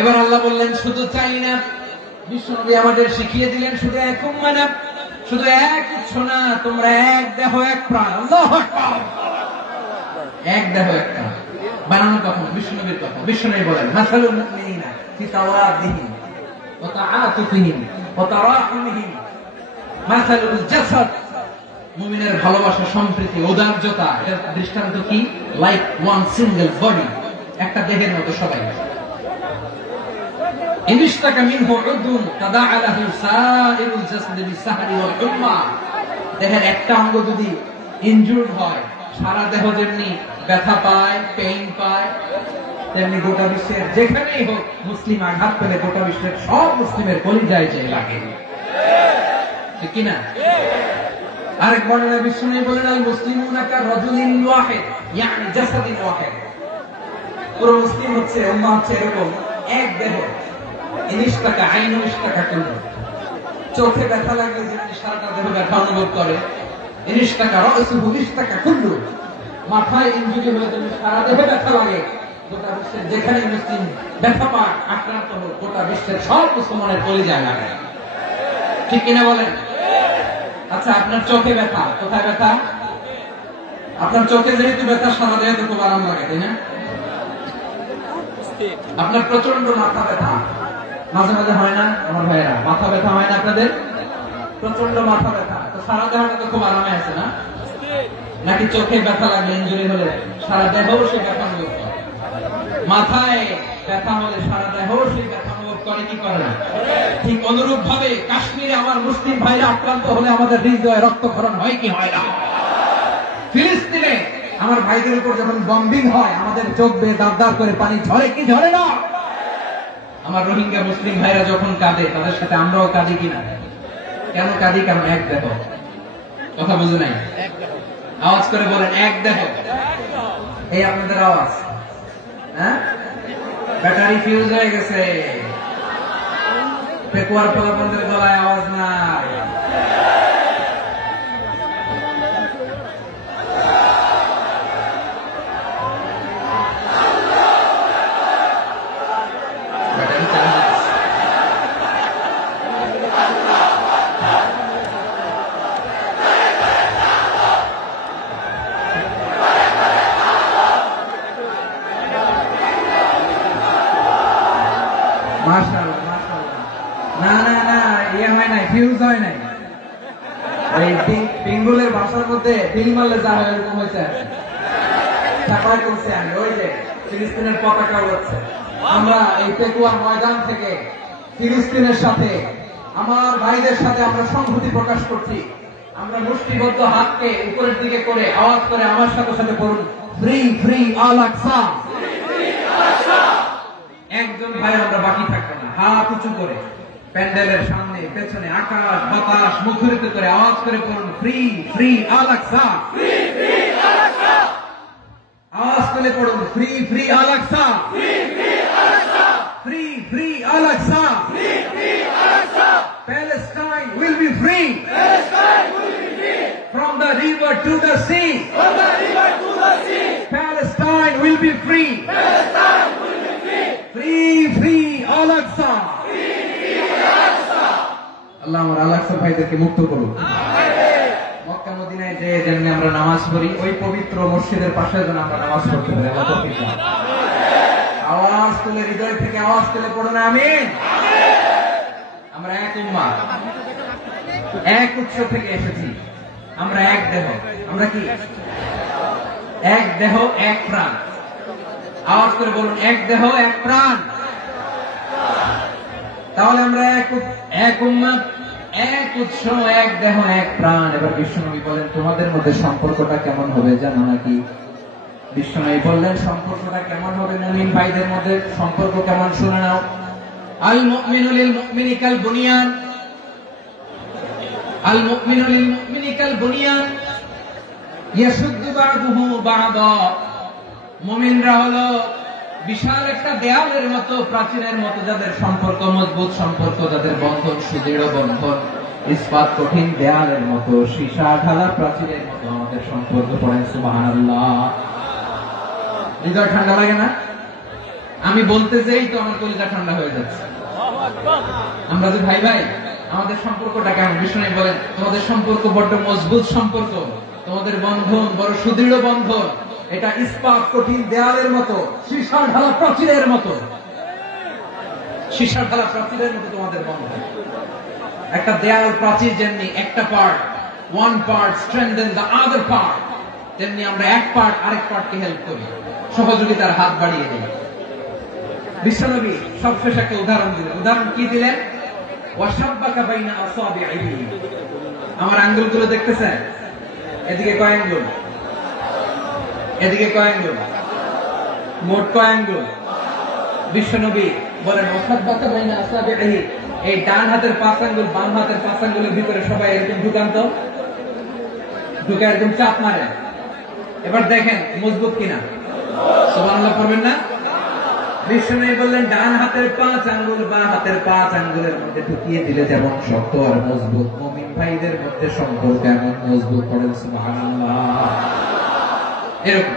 এবার আল্লাহ বললেন শুধু চাই না, বিশ্বনবী আমাদের শিখিয়ে দিলেন শুধু এক উম্মাহ না, শুধু এক উৎস না, তোমরা এক দেহ এক প্রাণ। আল্লাহু আকবার। এক দেহ এক প্রাণ বানানো কখন? বিশ্বনবীর কথা। বিশ্বনবী বলেন মাসালুল মুমিনিনা ফি তাওয়াদিহিম ওয়া তাআতুফিহিম ওয়া তারাহুমিহিম মাসালুল জাসাদ। মুমিনের ভালোবাসা, সম্প্রীতি, ঔদার্যতা, এর দৃষ্টান্ত কি? লাইক ওয়ান সিঙ্গেল বডি, একটা দেহের মতো সবাই। ইনশতাকা মিনহু উদুন তাদাআ লাহু সাইরুল জাসাদি বিসাহরি ওয়াল হুম্মা। দেহের একটা অঙ্গ যদি ইনজুরড হয়, সারা দেহ যেমনি ব্যথা পায়, পেইন পায়, তেমনি গোটা বিশ্বের যেখানেই হোক মুসলিম আঘাত পেলে গোটা বিশ্বের সব মুসলিমের কলিজায় চাই লাগে, ঠিক কিনা? আরেক বর্ণনায় বিশ্বনবী বলেন আল মুসলিমুনা কা রাজুলিন ওয়াহিদ ইয়ানি জাসাদিন ওয়াহিদ। পুরো মুসলিম হচ্ছে, উম্মাহ হচ্ছে এরকম এক দেহ। ইনশতাকা আইনু ইশতাকা কুল্লু। চোখে ব্যথা লাগলে যেমনি সারাটা দেহ ব্যথা অনুভব করে, ইনশতাকা রাসুহু ইশতাকা কুল্লু। মাথায় ইনজুরি হলে যেমনি সারা দেহে ব্যথা লাগে, গোটা বিশ্বের যেখানে মুসলিম ব্যথা পায়, আক্রান্ত হোক, গোটা বিশ্বের সব মুসলমানের কলিজায় লাগে, ঠিক কিনা বলেন? আচ্ছা, আপনার চোখে ব্যথা, কোথায় ব্যথা? আপনার চোখে যেহেতু ব্যথা, সারা দেহে তো খুব আরাম লাগে, তাই না? আপনার প্রচন্ড মাথা ব্যথা মাঝে মাঝে হয় না আমার ভাইয়েরা? মাথা ব্যথা হয় না আপনাদের? প্রচন্ড মাথা ব্যথা, তো সারা দেহটা তো খুব আরামে আছে না? নাকি চোখে ব্যথা লাগলে, ইনজুরি হলে সারা দেহ সে ব্যথা অনুভব করে? মাথায় ব্যথা হলে সারা দেহ সে ব্যথা অনুভব করে কি করে না? ঠিক অনুরূপ ভাবে কাশ্মীরে আমার মুসলিম ভাইরা আক্রান্ত হলে আমাদের হৃদয়ে রক্তক্ষরণ হয় কি হয় না? ফিলিস্তিনে আমার ভাইদের উপর যখন বম্বিং হয়, আমাদের চোখ বেয়ে দাঁত দাঁত করে পানি ঝরে কি ঝরে না? আমার রোহিঙ্গা মুসলিম ভাইরা যখন কাঁদে, তাদের সাথে আমরাও কাঁদি কিনা? কেন কাঁদি? কারণ এক দেহ। কথা বুঝে নাই? আওয়াজ করে বলেন এক দেহ। এই আপনাদের আওয়াজ, হ্যাঁ? ব্যাটারি ফিউজ হয়ে গেছে, পেকুয়ার পোলাপনদের গলায় আওয়াজ নাই। মাশাআল্লাহ, মাশাআল্লাহ। না না না, ইয়ে হয় নাই, ফিউজ হয় নাই। এই বেঙ্গলের ভাষার মধ্যে বিল মারলে যা হয় এরকম হয়েছে। তারপরে করছে আমি ওই যে ফিলিস্তিনের পতাকা উড়াচ্ছে। আমরা এই পেকুয়া ময়দান থেকে ফিলিস্তিনের সাথে, আমার ভাইদের সাথে আমরা সংহতি প্রকাশ করছি। আমরা মুষ্টিবদ্ধ হাতকে উপরের দিকে করে আওয়াজ করে আমার সাথে সাথে বলুন, ফ্রি ফ্রি আল আকসা। একজন ভাই আমরা বাকি থাকবো না, হাত উঁচু করে প্যান্ডেলের সামনে পেছনে আকাশ বাতাস মুখরিত করে আওয়াজ করে বলুন, ফ্রি ফ্রি আল আকসা। আওয়াজ করে পড়ুন, free free Al Aqsa, free free Al Aqsa. Palestine will be free from the river to the sea. Palestine will be free. Free free Al Aqsa. আল্লাহ আমার আল আকসা ভাইদেরকে মুক্ত করুন। মক্কা মদিনায় যে যেমনি আমরা নামাজ পড়ি, ওই পবিত্র মসজিদের পাশে যেন আমরা নামাজ পড়তে পারি। আল্লাহ তৌফিক দান। আওয়াজ তুলে, হৃদয় থেকে আওয়াজ তুলে পড়ুন আমিন। আমরা এক উম্মাহ, এক উৎস থেকে এসেছি, আমরা এক দেহ। আমরা কি? এক দেহ এক প্রাণ। আওয়াজ করে বলুন, এক দেহ এক প্রাণ। তাহলে আমরা এক উম্মাহ, এক উৎস, এক দেহ এক প্রাণ। এবার বিশ্বনবী বলেন তোমাদের মধ্যে সম্পর্কটা কেমন হবে জানো নাকি? বিশ্বনবী বললেন সম্পর্কটা কেমন হবে মুমিন ভাইদের মধ্যে? সম্পর্ক কেমন শুনে নাও। আল মুমিনু লিল মুমিনি কাল বুনিয়ান, আল মুমিনু লিল মুমিনি কাল বুনিয়ান ইয়াশুদ্দু বা'দুহু বা'দা। মুমিনরা হলো বিশাল একটা দেয়ালের মতো, প্রাচীরের মতো, যাদের সম্পর্ক মজবুত, সম্পর্ক যাদের বন্ধন সুদৃঢ় বন্ধন, ইস্পাত কঠিন দেয়ালের মতো, সীসা ঢালা প্রাচীরের মতো আমাদের সম্পর্ক। পড়েন সুবহানাল্লাহ। হৃদয় ঠান্ডা লাগে না? আমি বলতে যেই তো আমার কলিজা ঠান্ডা হয়ে যাচ্ছে। আমরা যে ভাই ভাই, আমাদের সম্পর্কটা কেমন? বিষ্ণু বলেন তোমাদের সম্পর্ক বড্ড মজবুত সম্পর্ক, তোমাদের বন্ধন বড় সুদৃঢ় বন্ধন, এটা ইস্পাত কঠিন দেয়ালের মতো, সীসা ঢালা প্রাচীরের মতো, সীসা ঢালা প্রাচীরের মতো তোমাদের বন্ধন। একটা দেয়াল প্রাচীর যেমনি একটা part, one part strengthen the other part, তেমনি আমরা এক পার্ট আরেক পার্টকে হেল্প করি, সহযোগিতার হাত বাড়িয়ে দিই। বিশ্বনবী সবশেষ একটা উদাহরণ দিলেন। উদাহরণ কি দিলেন? ওয়াশাব্বাকা বাইনা আসাবিহি। আমার আঙ্গুলগুলো দেখতেছেন? এদিকে কয় আঙ্গুল? এদিকে কয় আঙ্গুল? মোট কয় আঙ্গুল? বিশ্বনবী বলেন ওয়াশাব্বাকা বাইনা আসাবিহি, এই ডান হাতের 5 আঙ্গুল বাম হাতের 5 আঙ্গুলের ভিতরে সবাই এরকম ঢুকান্ত, ঢুকে এরকম চাপ মারে। এবার দেখেন মজবুত কিনা। সুবহানাল্লাহ পড়বেন না? বিষ্ণু বললেন ডান হাতের 5 আঙ্গুল বাম হাতের 5 আঙ্গুলের মধ্যে ঢুকিয়ে দিলে যেমন শক্ত আর মজবুত, মুমিন ভাইদের মধ্যে সম্পর্ক এমন মজবুত। পড়েন সুবহানাল্লাহ। এরকম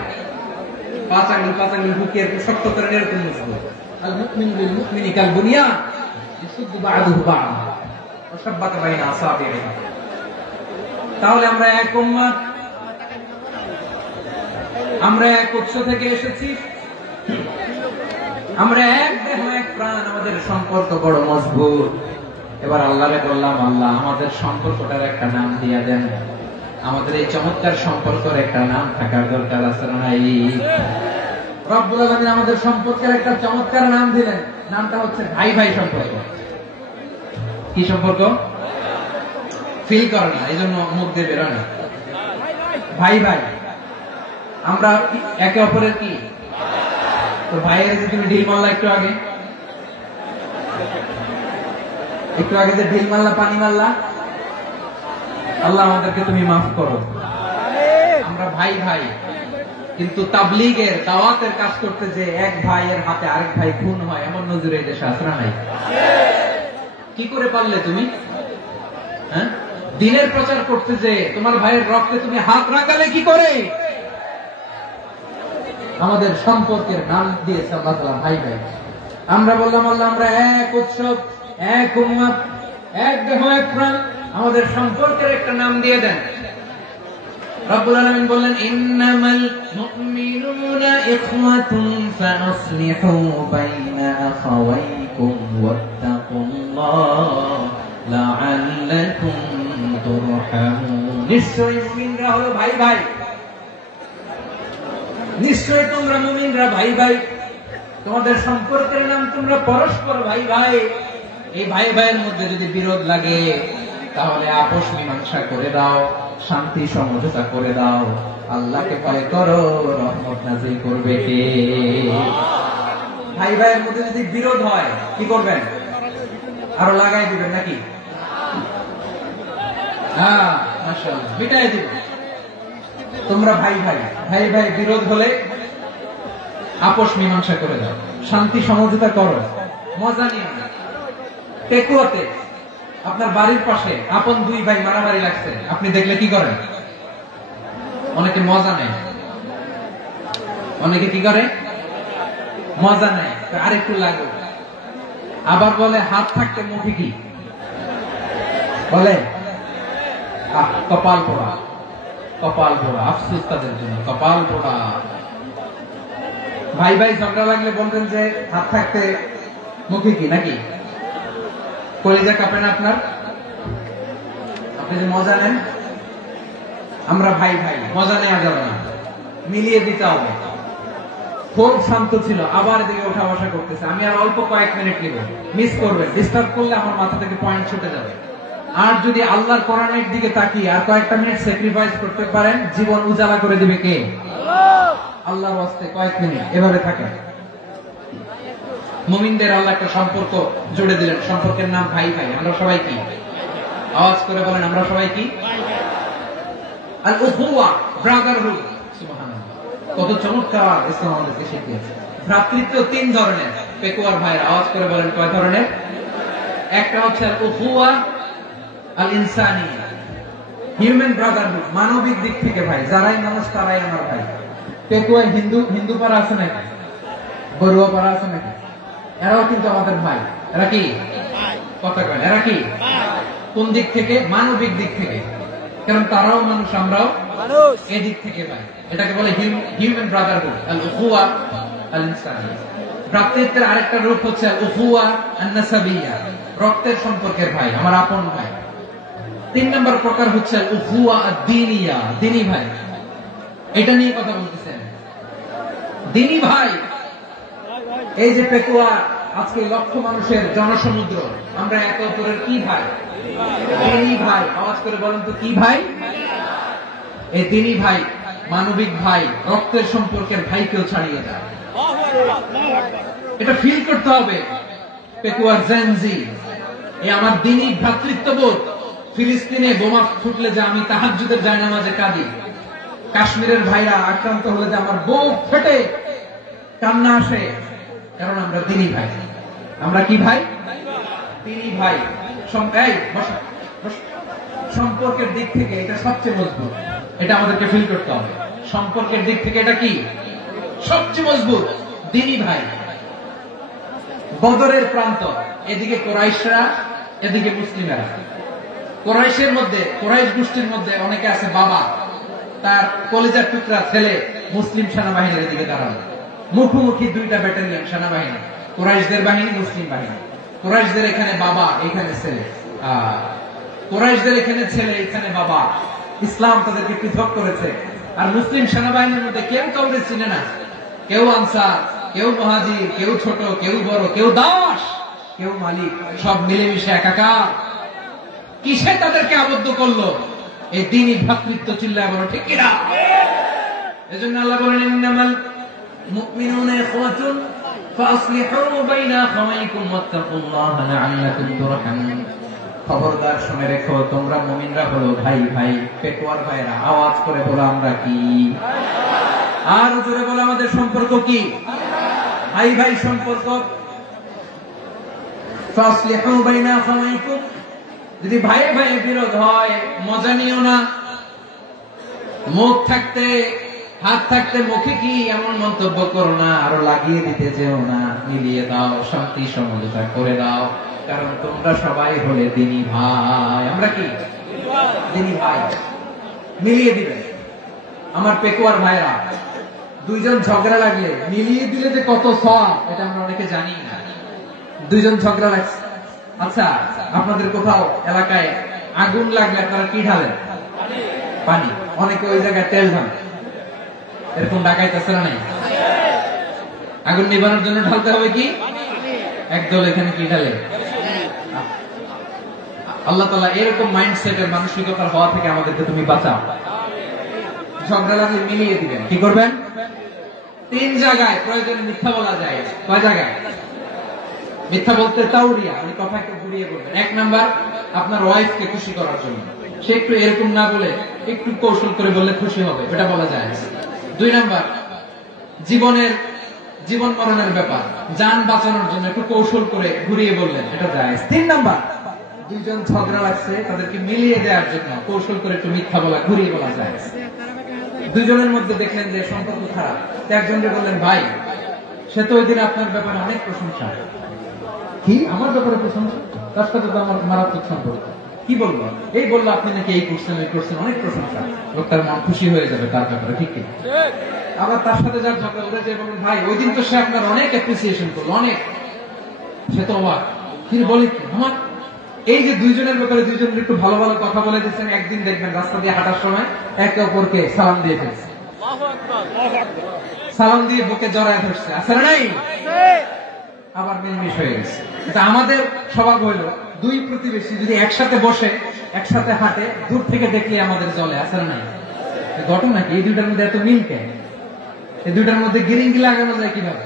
5 আঙ্গুল ঢুকিয়ে এরকম শক্ত করে এরকম মজবুত। আল মুমিনু বিল মুমিনি কাল বুনিয়ান ইয়াসুদ্দু বা'দুহু বা'দ ওয়া শাব্বাকা বাইনা আসাবিহি। তাহলে আমরা এক উম্মত, আমরা এক উৎস থেকে এসেছি, আমরা এক দেহ এক প্রাণ, আমাদের সম্পর্ক বড় মজবুত। এবার আল্লাহরে বললাম, আল্লাহ আমাদের সম্পর্কটার একটা নাম দিয়া দেন। আমাদের এই চমৎকার সম্পর্কের একটা নাম থাকার দরকার আছে না? রব্বুল আলামিন আমাদের সম্পর্কের একটা চমৎকার নাম দিলেন। নামটা হচ্ছে ভাই ভাই সম্পর্ক। কি সম্পর্ক? ফিল করে না, এই জন্য মুখ দিয়ে বেরোয় না। ভাই ভাই, আমরা একে অপরের কি? তো ভাইয়ের যে তুমি ঢিল মারলা একটু আগে যে ঢিল মারলা, পানি মারলা, আল্লাহ আমাদেরকে তুমি মাফ করো। আমরা ভাই ভাই, কিন্তু তাবলীগের দাওয়াতের কাজ করতে যে এক ভাইয়ের হাতে আরেক ভাই খুন হয়, এমন নজরে এই দেশে আসরা নাই। কি করে পারলে তুমি? হ্যাঁ, দিনের প্রচার করতে যে তোমার ভাইয়ের রক্তে তুমি হাত রাখালে কি করে? আমাদের সম্পর্কের নাম দিয়েছে আল্লাহ তাআলা ভাই ভাই। আমরা বললাম আল্লাহ আমরা এক উৎসব, এক উম্মত, এক দেহ এক প্রাণ, আমাদের সম্পর্কের একটা নাম দিয়ে দেন। রব্বুল আলামিন বললেন ইন্নামাল মুমিনুনা ইখওয়াতুন ফাসলিহু বাইনা আখাওয়াইকুম ওয়াত্তাকুল্লাহ লাআল্লাকুম তুরহামুন। নিশ্চয়ই মুমিনরা হলো ভাই ভাই, নিশ্চয় তোমরা মুমিনরা ভাই ভাই, তোমাদের সম্পর্কের নাম তোমরা পরস্পর ভাই ভাই। এই ভাই ভাইয়ের মধ্যে যদি বিরোধ লাগে তাহলে আপোষ মীমাংসা করে দাও, শান্তি সমঝোতা করে দাও। আল্লাহকে ভয় করো, রহমত নাযিল করবে কে? ভাই ভাইয়ের মধ্যে যদি বিরোধ হয় কি করবেন? আরো লাগাই দিবেন নাকি? হ্যাঁ, মাশাআল্লাহ, মিটাই দিবেন। তোমরা ভাই ভাই, ভাই ভাই বিরোধ হলে আপোষ মীমাংসা করে দাও, শান্তি সমঝোতা করো, মজা নিও না। টেকুয়াতে আপনার বাড়ির পাশে আপন দুই ভাই মারামারি লাগছে, আপনি দেখলে কি করেন? অনেকে মজা নেয়। অনেকে কি করে? মজা নেয়, আরেকটু লাগো। আবার বলে হাত থাকতে মুখে কি বলে? কপাল পোড়া, কপাল পোড়া। আফসোস তাদের জন্য, কপাল পোড়া। ভাই ভাই ঝগড়া লাগলে বলবেন যে হাত থাকতে মুখে কি, নাকি? কলিজা কাঁপে না আপনার? আপনি যে মজা নেন। আমরা ভাই ভাই, মজা নেওয়া যাবে না, মিলিয়ে দিতে হবে। খুব শান্ত ছিল, আবার এদিকে ওঠা বসা করতেছে। আমি আর অল্প কয়েক মিনিট নিব, মিস করবে। ডিস্টার্ব করলে আমার মাথা থেকে পয়েন্ট ছুটে যাবে। আর যদি আল্লাহর কোরআনের দিকে তাকিয়ে আর কয়েকটা মিনিট স্যাক্রিফাইস করতে পারেন, জীবন উজালা করে দিবে কে? আল্লাহর ওয়াস্তে কয়েক মিনিট এভাবে থাকে। মুমিনদের আল্লাহ একটা সম্পর্ক জুড়ে দিলেন, সম্পর্কের নাম ভাই ভাই। আমরা সবাই কি? আওয়াজ করে বলেন, আমরা সবাই কি? আল উখুওয়া, ব্রাদারহুড। সুবহানাল্লাহ, কত চমৎকার ইসলাম আমাদেরকে শিখিয়েছে। ভ্রাতৃত্ব 3 ধরনের। পেকুয়ার ভাইয়ের আওয়াজ করে বলেন কয় ধরনের? একটা হচ্ছে আল উখুওয়া আল ইনসানিয়া, হিউম্যান ব্রাদারহুড, মানবিক দিক থেকে ভাই, যারাই মানুষ তারাই আমার ভাই। পেকুয়ায় হিন্দু পাড়া আছে নাকি? বড়ুয়া পাড়া আছে নাকি? এরাও কিন্তু আমাদের ভাই। এরা কি কথা কয়? এরা কি কোন দিক থেকে? মানবিক দিক থেকে। কারণ তারাও মানুষ, আমরাও মানুষ, এদিক থেকে ভাই। এটাকে বলে হিউম্যান ব্রাদারহুড, আল উখুয়া আল ইনসানিয়া। ভ্রাতৃত্বের আরেকটা রূপ হচ্ছে আল উখুয়া আন নাসাবিয়া, রক্তের সম্পর্কের ভাই, আমার আপন ভাই। 3 নম্বর প্রকার হচ্ছে আল উখুয়া আদ-দীনিয়া, দ্বীনি ভাই। এটা নিয়ে কথা বলতেছেন, দ্বীনি ভাই। এই যে পেকুয়া, আজকে লক্ষ মানুষের জনসমুদ্র, আমরা একে অপরের কি ভাই? দ্বীনি ভাই। আওয়াজ করে বলেন তো কি ভাই? এই দ্বীনি ভাই, মানবিক ভাই, রক্তের সম্পর্কের ভাই কেউ ছাড়িয়ে যায়। এটা ফিল করতে হবে। পেকুয়ার জেনজি, এই আমার দ্বীনি ভ্রাতৃত্ববোধ। ফিলিস্তিনে বোমা ফুটলে যে আমি তাহাজ্জুদের জায়নামাজে কাঁদি, কাশ্মীরের ভাইরা আক্রান্ত হলে যে আমার বুক ফেটে কান্না আসে, কারণ আমরা দ্বীনি ভাই। আমরা কি ভাই? দ্বীনি ভাই। সম্পর্কের দিক থেকে এটা সবচেয়ে মজবুত। এটা আমাদেরকে ফিল করতে হবে। সম্পর্কের দিক থেকে এটা কি সবচেয়ে মজবুত? দ্বীনি ভাই। বদরের প্রান্ত, এদিকে কোরাইশরা, এদিকে মুসলিমেরা। কোরাইশের মধ্যে, কোরাইশ গোষ্ঠীর মধ্যে অনেকে আছে বাবা, তার কলিজার টুকরা ছেলে মুসলিম সেনাবাহিনীর এদিকে দাঁড়ানো। মুখোমুখি দুইটা ব্যাটালিয়ন সেনাবাহিনী, কোরাইশদের বাহিনী, মুসলিম বাহিনী। কোরাইশদের এখানে বাবা, এখানে ছেলে। কোরাইশদের এখানে ছেলে, এখানে বাবা। ইসলাম তাদেরকে পৃথক করেছে। আর মুসলিম সেনাবাহিনীর মধ্যে কেউ কাউকে চিনে না। কেউ আনসার, কেউ মুহাজির, কেউ ছোট, কেউ বড়, কেউ দাস, কেউ মালিক, সব মিলেমিশে একাকার। কিসে তাদেরকে আবদ্ধ করলো? এই দ্বীনি ভ্রাতৃত্ব। চিল্লায় বলো ঠিক কিনা? এজন্য আল্লাহ বলেন, ইন্নামাল মুমিনুনা ইখওয়াতুন ফাসলিহু বাইনা আখাওয়াইকুম ওয়াত্তাকুল্লাহা লাআল্লাকুম তুরহামুন। খবরদার শুনে রেখো, তোমরা মুমিনরা হলো ভাই ভাই। পেকুয়ার ভাইরা আওয়াজ করে বলো আমরা কি? আর জোরে বলো আমাদের সম্পর্ক কি? ভাই ভাই সম্পর্ক। ফাসলিহু বাইনা আখাওয়াইকুম। যদি ভাই ভাই বিরোধ হয়, মজা নিও না। মুখ থাকতে, হাত থাকতে মুখে কি এমন মন্তব্য করো না, আরো লাগিয়ে দিতে যেও না। মিলিয়ে দাও, শান্তি সমঝোতা করে দাও, কারণ তোমরা সবাই হলে দ্বীনি ভাই। আমরা কি দ্বীনি ভাই? মিলিয়ে দিবে। আমার পেকুয়ার ভাইরা, দুইজন ঝগড়া লাগলে মিলিয়ে দিলে যে কত সওয়াব, এটা আমরা অনেকে জানি না। দুইজন ঝগড়া লাগছে, আচ্ছা আপনাদের কোথাও এলাকায় আগুন লাগলে আপনারা কি ঢালেন? পানি। অনেকে ওই জায়গায় তেল ঢালেন। এরকম ডাকাইতেছে না? নাই? আগুন নিবানোর জন্য ঢালতে হবে কি? একদল এখানে কি ঢালে? আল্লাহ তাআলা এরকম মাইন্ডসেটের, মানসিকতার হওয়া থেকে আমাদেরকে তুমি বাঁচাও। ঝগড়া লাগলে মিলিয়ে দিবেন। কি করবেন? 3 জায়গায় প্রয়োজনে মিথ্যা বলা যায়। কয় জায়গায় মিথ্যা বলতে? তাওরিয়া, মানে কথা একটু ঘুরিয়ে বলবেন। 1 নাম্বার, আপনার ওয়াইফকে খুশি করার জন্য। সে একটু এরকম না বলে একটু কৌশল করে বললে খুশি হবে, এটা বলা যায়। 2 নাম্বার, জীবন মরণের ব্যাপার, জান বাঁচানোর জন্য একটু কৌশল করে ঘুরিয়ে বললেন, এটা যায়। 3 নাম্বার, দুইজন ঝগড়া লাগছে, তাদেরকে মিলিয়ে দেওয়ার জন্য কৌশল করে একটু মিথ্যা বলা, ঘুরিয়ে বলা যায়। দুজনের মধ্যে দেখলেন যে সম্পর্ক খারাপ, একজনকে বললেন ভাই, সে তো ওই দিন আপনার ব্যাপারে অনেক প্রশংসা। কি আমার ব্যাপারে প্রশংসা? তার সাথে তো আমার মারাত্মক সম্পর্ক। কি বলবো? এই বললো আপনি নাকি এই করছেন, ওই করছেন, অনেক প্রশংসা। লোকটার মন খুশি হয়ে যাবে তার ব্যাপারে, ঠিক কি? আবার তার সাথে যার ঝগড়া করে যে বলুন ভাই, ওই দিন তো সে আপনার অনেক অ্যাপ্রিসিয়েশন করলো, অনেক। সে তো অবাক, তিনি বলে কি আমার এই যে দুইজনের ব্যাপারে দুইজনের একটু ভালো ভালো কথা বলে দিচ্ছেন, একদিন দেখবেন রাস্তা দিয়ে হাঁটার সময় একে অপরকে সালাম দিয়ে ফেলছে, সালাম দিয়ে বুকে জড়ায় ধরছে, আছে না নাই? আবার মিলমিশ হয়ে গেছে। এটা আমাদের স্বভাব হইল, দুই প্রতিবেশী যদি একসাথে বসে একসাথে হাঁটে, দূর থেকে দেখলে আমাদের জলে, আছে না নাই? ঘটনা কি? এই দুইটার মধ্যে এত মিল কেন? এই দুইটার মধ্যে গিরিঙ্গি লাগানো যায় কিভাবে?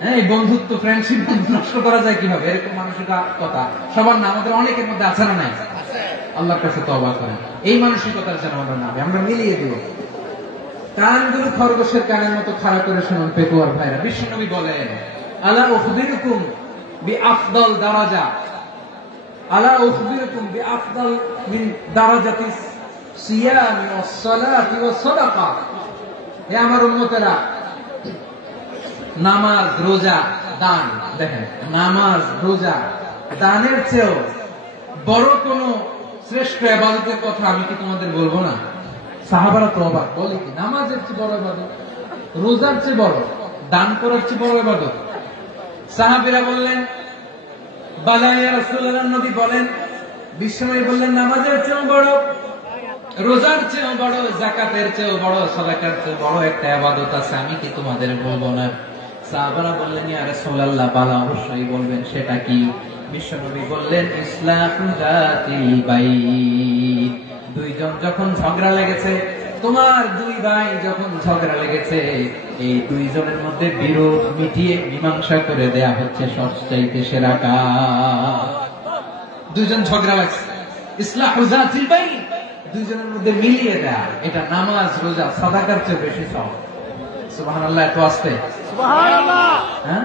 হ্যাঁ, এই বন্ধুত্ব, ফ্রেন্ডশিপ নষ্ট করা যায় কিভাবে? এরকম মানসিকতা সবার না, আমাদের অনেকের মধ্যে আছে না নাই? আল্লাহর কাছে তওবা করেন, এই মানসিকতার যেন আমরা না, আমরা মিলিয়ে দিব। কানগুলো খরগোশের কানের মতো খাড়া করে শুনুন পেকুয়ার ভাইরা। বিশ্বনবী বলেন, আলা উখবিরুকুম বিআফদাল দারাজা, আলা উখবিরুকুম বিআফদাল মিন দারাজাতিস সিয়ামি ওয়াস সালাতি ওয়াস সাদাকা। হে আমার উম্মতেরা, নামাজ, রোজা, দান। দেখেন, নামাজ, রোজা, দানের চেয়েও বড় কোন শ্রেষ্ঠ ইবাদতের কথা আমি কি তোমাদের বলবো না? সাহাবারা তো অবাক, বলে কি নামাজের চেয়ে বড় ইবাদত, রোজার চেয়ে বড়, দান করার চেয়ে বড় ইবাদত? সাহাবীরা বললেন বালা ইয়া রাসূলুল্লাহ। নবী বলেন, বিশ্বনবী বললেন নামাজের চেয়েও বড়, রোজার চেয়েও বড়, যাকাতের চেয়েও বড়, সাদাকার চেয়েও বড় একটা ইবাদত আছে, আমি কি তোমাদের বলবো না? সাহাবারা বললেন ইয়া রাসূলুল্লাহ, বালা, অবশ্যই বলবেন, সেটা কি? বিশ্বনবী বললেন ইসলাহু যাতিল বাইন। দুইজন যখন ঝগড়া লেগেছে, তোমার দুই ভাই যখন ঝগড়া লেগেছে, এই দুইজনের মধ্যে বিরোধ মিটিয়ে মীমাংসা করে দেয়া হচ্ছে সবচাইতে সেরা কাজ। দুইজন ঝগড়া লাগছে, ইসলাহু যাতিল বাইন, দুইজনের মধ্যে মিলিয়ে দেয়া, এটা নামাজ, রোজা, সাদাকার চেয়ে বেশি সওয়াব। সুবহানাল্লাহ, এত আসতে সুবহানাল্লাহ। হ্যাঁ,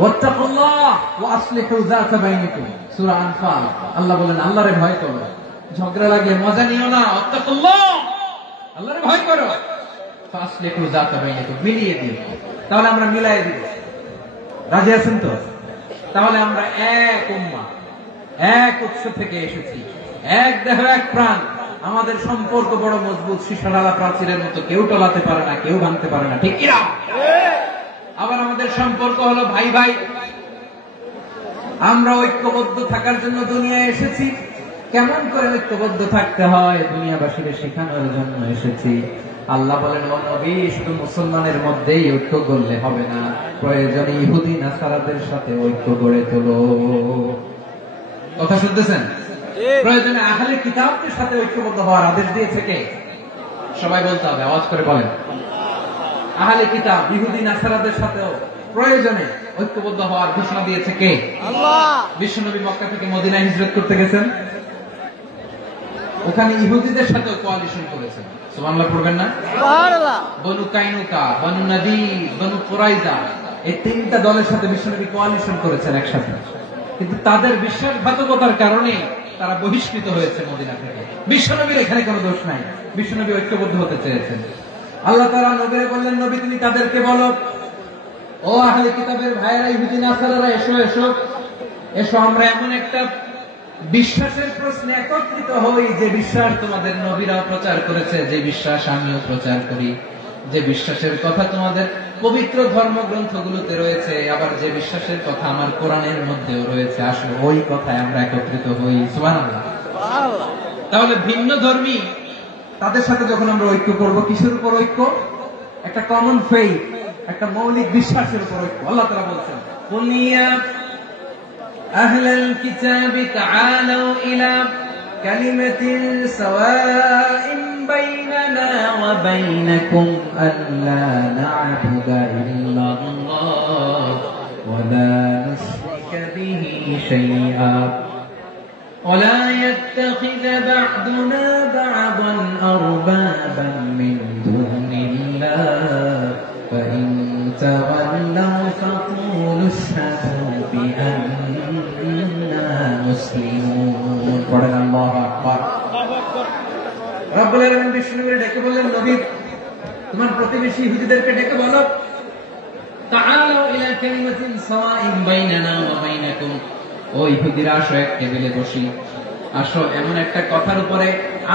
ওয়াত্তাকুল্লাহ ওয়া আসলিহু যাতা বাইনিকুম, সূরা আনফাল। আল্লাহ বলেন আল্লাহরে ভয় করো, ঝগড়া লাগে মজা নিও না, ওয়াত্তাকুল্লাহ, আল্লাহরে ভয় করো, ফাসলিহু যাতা বাইনিকুম, মিলিয়ে দিও। তাহলে আমরা মিলাই দিব, রাজি আছেন তো? তাহলে আমরা এক উম্মাহ, এক উৎস থেকে এসেছি, এক দেহ, এক প্রাণ। আমাদের সম্পর্ক বড় মজবুত, সীসাডালা প্রাচীরের মতো, কেউ টলাতে পারে না, কেউ ভাঙতে পারে না, ঠিক কিনা? আবার আমাদের সম্পর্ক হলো ভাই ভাই। আমরা ঐক্যবদ্ধ থাকার জন্য দুনিয়ায় এসেছি। কেমন করে ঐক্যবদ্ধ থাকতে হয় দুনিয়াবাসীকে শেখানোর জন্য এসেছি। আল্লাহ বলেন, ও নবী, শুধু মুসলমানের মধ্যেই ঐক্য করলে হবে না, প্রয়োজনে ইহুদি নাসারাদের সাথে ঐক্য গড়ে তোলো। কথা শুনতেছেন? প্রয়োজনে আহলে কিতাবদের সাথে ঐক্যবদ্ধ হওয়ার আদেশ দিয়েছে কে? সবাই বলতে হবে, আওয়াজ করে বলেন। আহলে কিতাব, ইহুদি নাসারাদের সাথেও প্রয়োজনে ঐক্যবদ্ধ হওয়ার ঘোষণা দিয়েছে কে? আল্লাহ। বিশ্বনবী মক্কা থেকে মদিনায় হিজরত করতে গেছেন, ওখানে ইহুদিদের সাথেও কোয়ালিশন করেছেন। সুবহানাল্লাহ পড়বেন না? সুবহানাল্লাহ। বনু কাইনুকা, বনু নাদির, বনু কুরাইজা, এই তিনটা দলের সাথে বিশ্বনবী কোয়ালিশন করেছেন একসাথে। কিন্তু তাদের বিশ্বাসঘাতকতার কারণে তারা বহিষ্কৃত হয়েছে মদিনা থেকে। বিশ্বনবীর এখানে কোনো দোষ নাই, বিশ্বনবী ঐক্যবদ্ধ হতে চেয়েছেন। আল্লাহ তাআলা নবীকে বললেন, নবী তুমি তাদেরকে বলো, ও আহলে কিতাবের ভাইয়েরা, ইহুদি নাসারারা, এসো এসো এসো, আমরা এমন একটা বিশ্বাসের প্রশ্নে একত্রিত হই, যে বিশ্বাস তোমাদের নবীরাও প্রচার করেছে, যে বিশ্বাস আমিও প্রচার করি, যে বিশ্বাসের কথা তোমাদের পবিত্র ধর্মগ্রন্থগুলোতে রয়েছে, আবার যে বিশ্বাসের কথা আমার কোরআনের মধ্যেও রয়েছে, আসলে ওই কথায় আমরা একত্রিত হই। সুবহানাল্লাহ। তাহলে ভিন্ন ধর্মী তাদের সাথে যখন আমরা ঐক্য করব, কিসের উপর ঐক্য? একটা কমন ফেইথ, একটা মৌলিক বিশ্বাসের উপর ঐক্য। আল্লাহ তাআলা বলছেন, কুল ইয়া আহলাল কিতাবি তাআলু ইলা কালিমাতিন সাওয়াইন বাইনানা ওয়া বাইনাকুম আল্লা না'বুদা ইল্লাল্লাহ ওয়া লা নুশরিকা বিহি শাইআ ولا يتخذ بعضنا بعضا أربابا من دون الله فإن تولوا فقولوا اشهدوا بأننا مسلمون. পড়েন আল্লাহু আকবার। রব্বুল আলামিন বিষ্ণুকে ডেকে বললেন, নবী তোমার প্রতিবেশী ইহুদিদেরকে ডেকে বলো, তাআলু ইলা কালিমাতিন সাওয়াইন বাইনানা ওয়া বাইনাকুম, ও ইহুদিরা আসো, এক টেবিলে বসি, আসো এমন একটা কথার উপরে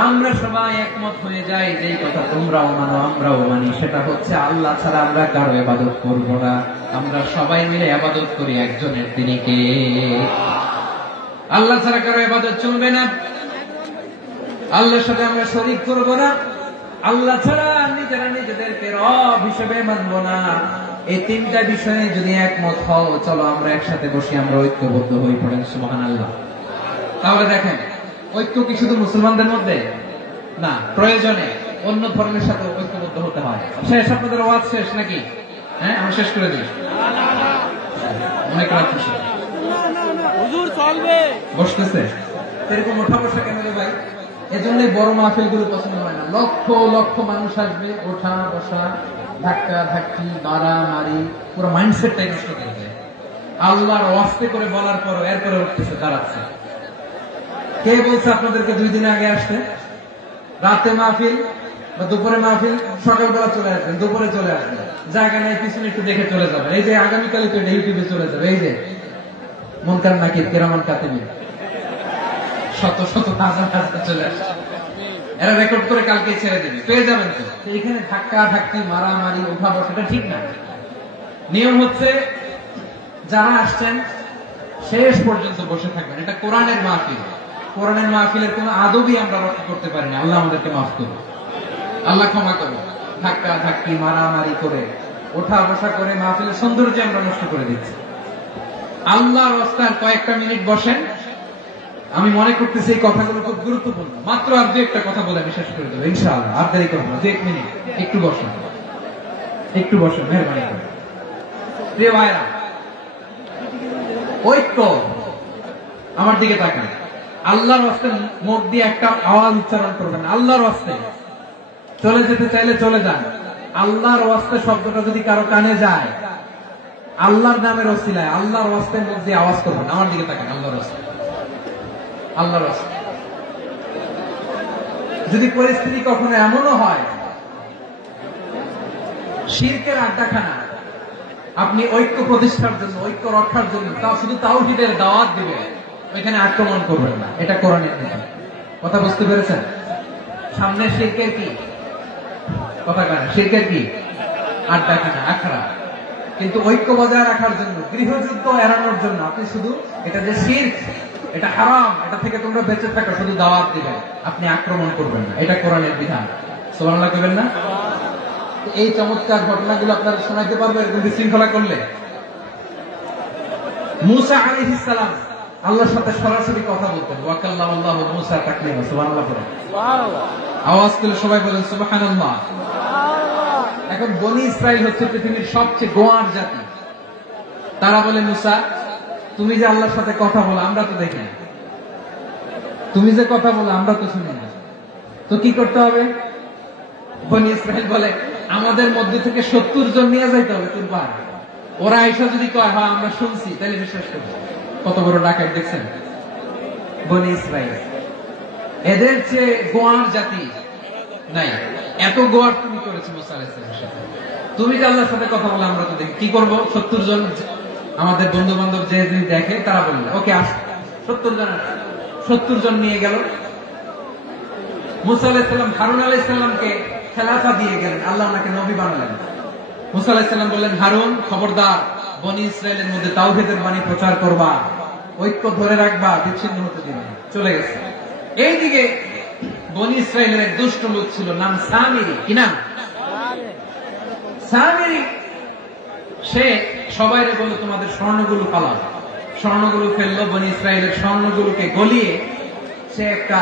আমরা সবাই একমত হয়ে যাই, যে কথা তোমরাও মানো আমরাও মানি, সেটা হচ্ছে আল্লাহ ছাড়া আমরা কারো ইবাদত করব না, আমরা সবাই মিলে ইবাদত করি একজনের, তিনি কে? আল্লাহ ছাড়া কারো ইবাদত চলবে না, আল্লাহর সাথে আমরা শরীক করব না, আল্লাহ ছাড়া নিজেরা নিজেদেরকে রব হিসেবে মানব না। এই তিনটা বিষয়ে যদি একমত হও, চলো আমরা একসাথে বসি, আমরা ঐক্যবদ্ধ হয়ে পড়েন। সুবহানাল্লাহ। তাহলে দেখেন, ঐক্য কি শুধু মুসলমানদের মধ্যে না, প্রয়োজনে অন্য ধর্মের সাথে ঐক্যবদ্ধ হতে হয়। শেষ, আপনাদের ওয়াজ শেষ নাকি? হ্যাঁ, আমরা শেষ করে দিই, অনেক রাত হুজুর চলবে, বসতেছে এরকম ওঠা বসা কেন রে ভাই? এজন্যই বড় মাহফিল গুলো পছন্দ হয় না। লক্ষ লক্ষ মানুষ আসবে, ওঠা বসা, ধাক্কা ধাক্কি, মারামারি, পুরো মাইন্ডসেটটাই নষ্ট করে দেয়। আল্লাহর ওয়াস্তে করে বলার পর এরপরে উঠতেছে, দাঁড়াচ্ছে। কে বলছে আপনাদেরকে 2 দিন আগে আসতে? রাতে মাহফিল, বা দুপুরে মাহফিল সকালবেলা চলে আসবেন, দুপুরে চলে আসবেন, জায়গা নাই পিছনে একটু দেখে চলে যাবেন। এই যে আগামীকালই তো এটা ইউটিউবে চলে যাবে। এই যে মুনকার নাকির কিরামান কাতিবিন শত শত হাজার হাজার চলে আসছে, এরা রেকর্ড করে কালকে ছেড়ে দেবে, পেয়ে যাবেন তো। এখানে ধাক্কা ধাক্কি মারামারি উঠা বসাটা ঠিক না। নিয়ম হচ্ছে যারা আসছেন শেষ পর্যন্ত বসে থাকবেন। এটা কোরআনের মাহফিল, কোরআনের মাহফিলের কোন আদবই আমরা রক্ষা করতে পারি না। আল্লাহ আমাদেরকে মাফ করুন, আল্লাহ ক্ষমা করুন। ধাক্কা ধাক্কি মারামারি করে ওঠা বসা করে মাহফিলের সৌন্দর্য আমরা নষ্ট করে দিচ্ছি। আল্লাহর রাস্তায় কয়েকটা মিনিট বসেন। আমি মনে করতেছি এই কথাগুলো খুব গুরুত্বপূর্ণ। মাত্র আর দু একটা কথা বলে আমি শেষ করে দেবো ইনশাআল্লাহ। আর দেরি করবো না, 1 মিনিট একটু বসেন, একটু বসেন মেহরবানি করে। প্রিয় ভাইরা, ঐক্য, আমার দিকে তাকান। আল্লাহর রাস্তে মুখ দিয়ে একটা আওয়াজ উচ্চারণ করবেন, আল্লাহর রাস্তে। চলে যেতে চাইলে চলে যান। আল্লাহর রাস্তে শব্দটা যদি কারো কানে যায়, আল্লাহর নামের ওসিলায় আল্লাহর রাস্তে মুখ দিয়ে আওয়াজ করবেন। আমার দিকে তাকান, আল্লাহর রাস্তে, আল্লাহর রাস্তে। যদি পরিস্থিতি কখনো এমনও হয় শিরকের আড্ডাখানা, আপনি ঐক্য প্রতিষ্ঠার জন্য, ঐক্য রক্ষার জন্য তাও শুধু তাওহীদের দাওয়াত দিবেন, ওইখানে আক্রমণ করবেন না। এটা কোরআনের নিয়ম। কথা বুঝতে পেরেছেন? সামনে শিরকের কি কথা কানে, শিরকের কি আড্ডাখানা, আখড়া। কিন্তু ঐক্য বজায় রাখার জন্য, গৃহযুদ্ধ এড়ানোর জন্য আপনি শুধু এটা যে শিরক, এটা হারাম, এটা থেকে তোমরা বেঁচে থাকো, শুধু দাওয়াত দিবেন, আপনি আক্রমণ করবেন না। এটা কোরআনের বিধান। সুবহানাল্লাহ কইবেন না? এই চমৎকার ঘটনাগুলো আপনারা শোনাইতে পারবেন এরকম বিশৃঙ্খলা করলে। মূসা আলাইহিস সালাম আল্লাহর সাথে সরাসরি কথা বলতেন। ওয়া কাল্লামাল্লাহু মূসা তাকলিমা। সুবহানাল্লাহ বলেন, সুবহানাল্লাহ। আওয়াজ তুলে সবাই বলেন সুবহানাল্লাহ। এখন বনি ইসরাইল হচ্ছে পৃথিবীর সবচেয়ে গোয়ার জাতি। তারা বলে, মূসা তুমি যে আল্লাহর সাথে কথা বলো আমরা তো দেখি না, তুমি যে কথা বলো আমরা তো শুনি না, তো কি করতে হবে? বনি ইসরাইল বলে, আমাদের মধ্যে থেকে 70 জন নিয়ে যাইতে হবে তোর পাহাড়ে। ওরা আইসা যদি কয় হ্যাঁ আমরা শুনছি, তাহলে বিশ্বাস করবো। কত বড় ডাকাত দেখছেন বনি ইসরাইল। এদের চেয়ে গোয়ার জাতি নাই। এত গোয়ার তুমি করেছো মুসা আলাইহিস সালামের সাথে। তুমি যে আল্লাহর সাথে কথা বলে আমরা তো দেখি, কি করবো? 70 জন আমাদের বন্ধু বান্ধব যে দেখে তারা বললো ওকে আস, 70 জন নিয়ে গেল। মুসা আলাইহিস সালাম হারুন আলাইহিস সালামকে খেলাফা দিয়ে গেলেন, আল্লাহ ওনাকে নবী বানালেন। মুসা আলাইহিস সালাম বললেন, হারুন খবরদার, বনি ইসরায়েলের মধ্যে তাওহীদের বাণী প্রচার করবা, ঐক্য ধরে রাখবা, বিচ্ছিন্ন হতে দিবে না। চলে গেছে। এইদিকে বনি ইসরায়েলের এক দুষ্ট লোক ছিল, নাম সামিরি। কি নাম? সামিরি। সে সবাইরে বলল তোমাদের স্বর্ণগুলো পালাও। স্বর্ণগুলো ফেললো, বনি ইসরায়েলের স্বর্ণগুলোকে গলিয়ে সে একটা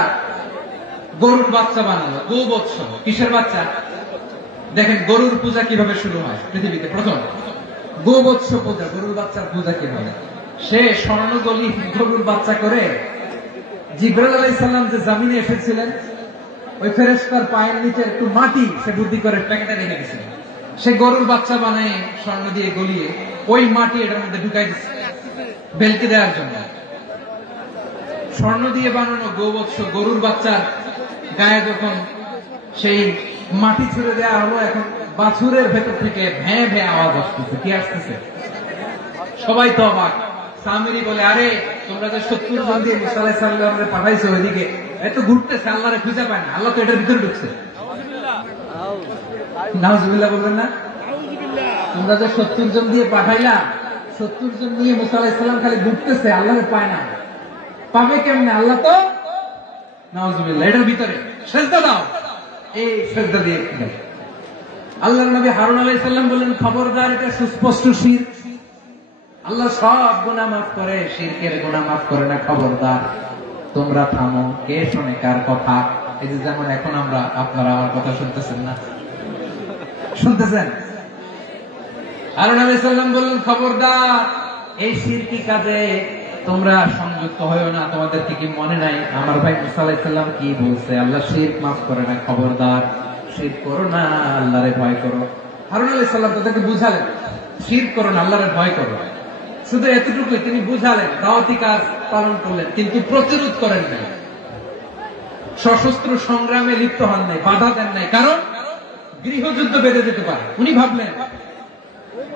গরুর বাচ্চা বানালো। গোবৎস। কিসের বাচ্চা? দেখেন গরুর পূজা কিভাবে শুরু হয় পৃথিবীতে প্রথম। গোবৎস পূজা, গরুর বাচ্চার পূজা কিভাবে। সে স্বর্ণগলি গরুর বাচ্চা করে জিবরাইল আলাইহিস সালাম যে জমিনে এসেছিলেন, ওই ফেরেশতার পায়ের নিচে একটু মাটি সে বুদ্ধি করে প্যাকেটে রেখে দিয়েছিল। সে গরুর বাচ্চা বানায় স্বর্ণ দিয়ে গলিয়ে ওই মাটি এটার মধ্যে ঢুকাই দিচ্ছে বেলকি দেওয়ার জন্য। স্বর্ণ দিয়ে বানানো গোবৎস গরুর বাচ্চার গায়ে যখন সেই মাটি ছুড়ে দেওয়া হলো, এখন বাছুরের ভেতর থেকে ভ্যাঁ ভ্যাঁ আওয়াজ আসতেছে। কি আসতেছে? সবাই তো অবাক। সামিরি বলে, আরে তোমরা যে 70 জন দিয়ে মুসা আলাইহিস সালামকে পাঠাইছো ওইদিকে, এত ঘুরতেছে, আল্লাহরে খুঁজে পায় না, আল্লাহ তো এটার ভিতরে ঢুকছে। নাউজুবিল্লাহ বলবেন না? তোমরা যে 70 জন দিয়ে পাঠাইলা, 70 জন নিয়ে মুসা আলাইহিস সালাম খালি ঘুরতেছে, আল্লাহরে পায় না। পাবে কেমনে? আল্লাহ তো নাউজুবিল্লাহ এটার ভিতরে। সেজদা দাও। এই সেজদা দিয়ে আল্লাহর নবী হারুন আলাইহিস সালাম বললেন, খবরদার, এটা সুস্পষ্ট শিরক। আল্লাহ সব গুনাহ মাফ করে, শিরকের গুনাহ মাফ করে না। খবরদার, তোমরা থামো। কে শোনে কার কথা? এই যে যেমন এখন আমরা, আপনারা আমার কথা শুনতেছেন না? শুনতেছেন? হারুন আলাইহিস সালাম বললেন, খবরদার, এই শিরকি কাজে তোমরা সংযুক্ত হয়ো না। তোমাদেরকে কি মনে নাই আমার ভাই মুসা আলাইহিস সালাম কি বলছে? আল্লাহ শিরক মাফ করে না। খবরদার, শিরক করো না, আল্লাহরে ভয় করো। হারুন আলাইহিস সালাম তাদেরকে বুঝালেন, শিরক করো না, আল্লাহরে ভয় করো। শুধু এতটুকুই তিনি বুঝালেন, দাওয়াতি কাজ পালন করলেন, কিন্তু প্রতিরোধ করেন না। সশস্ত্র সংগ্রামে লিপ্ত হন নাই, বাধা দেন নাই, কারণ গৃহযুদ্ধ বেঁধে যেতে পারে। উনি ভাবলেন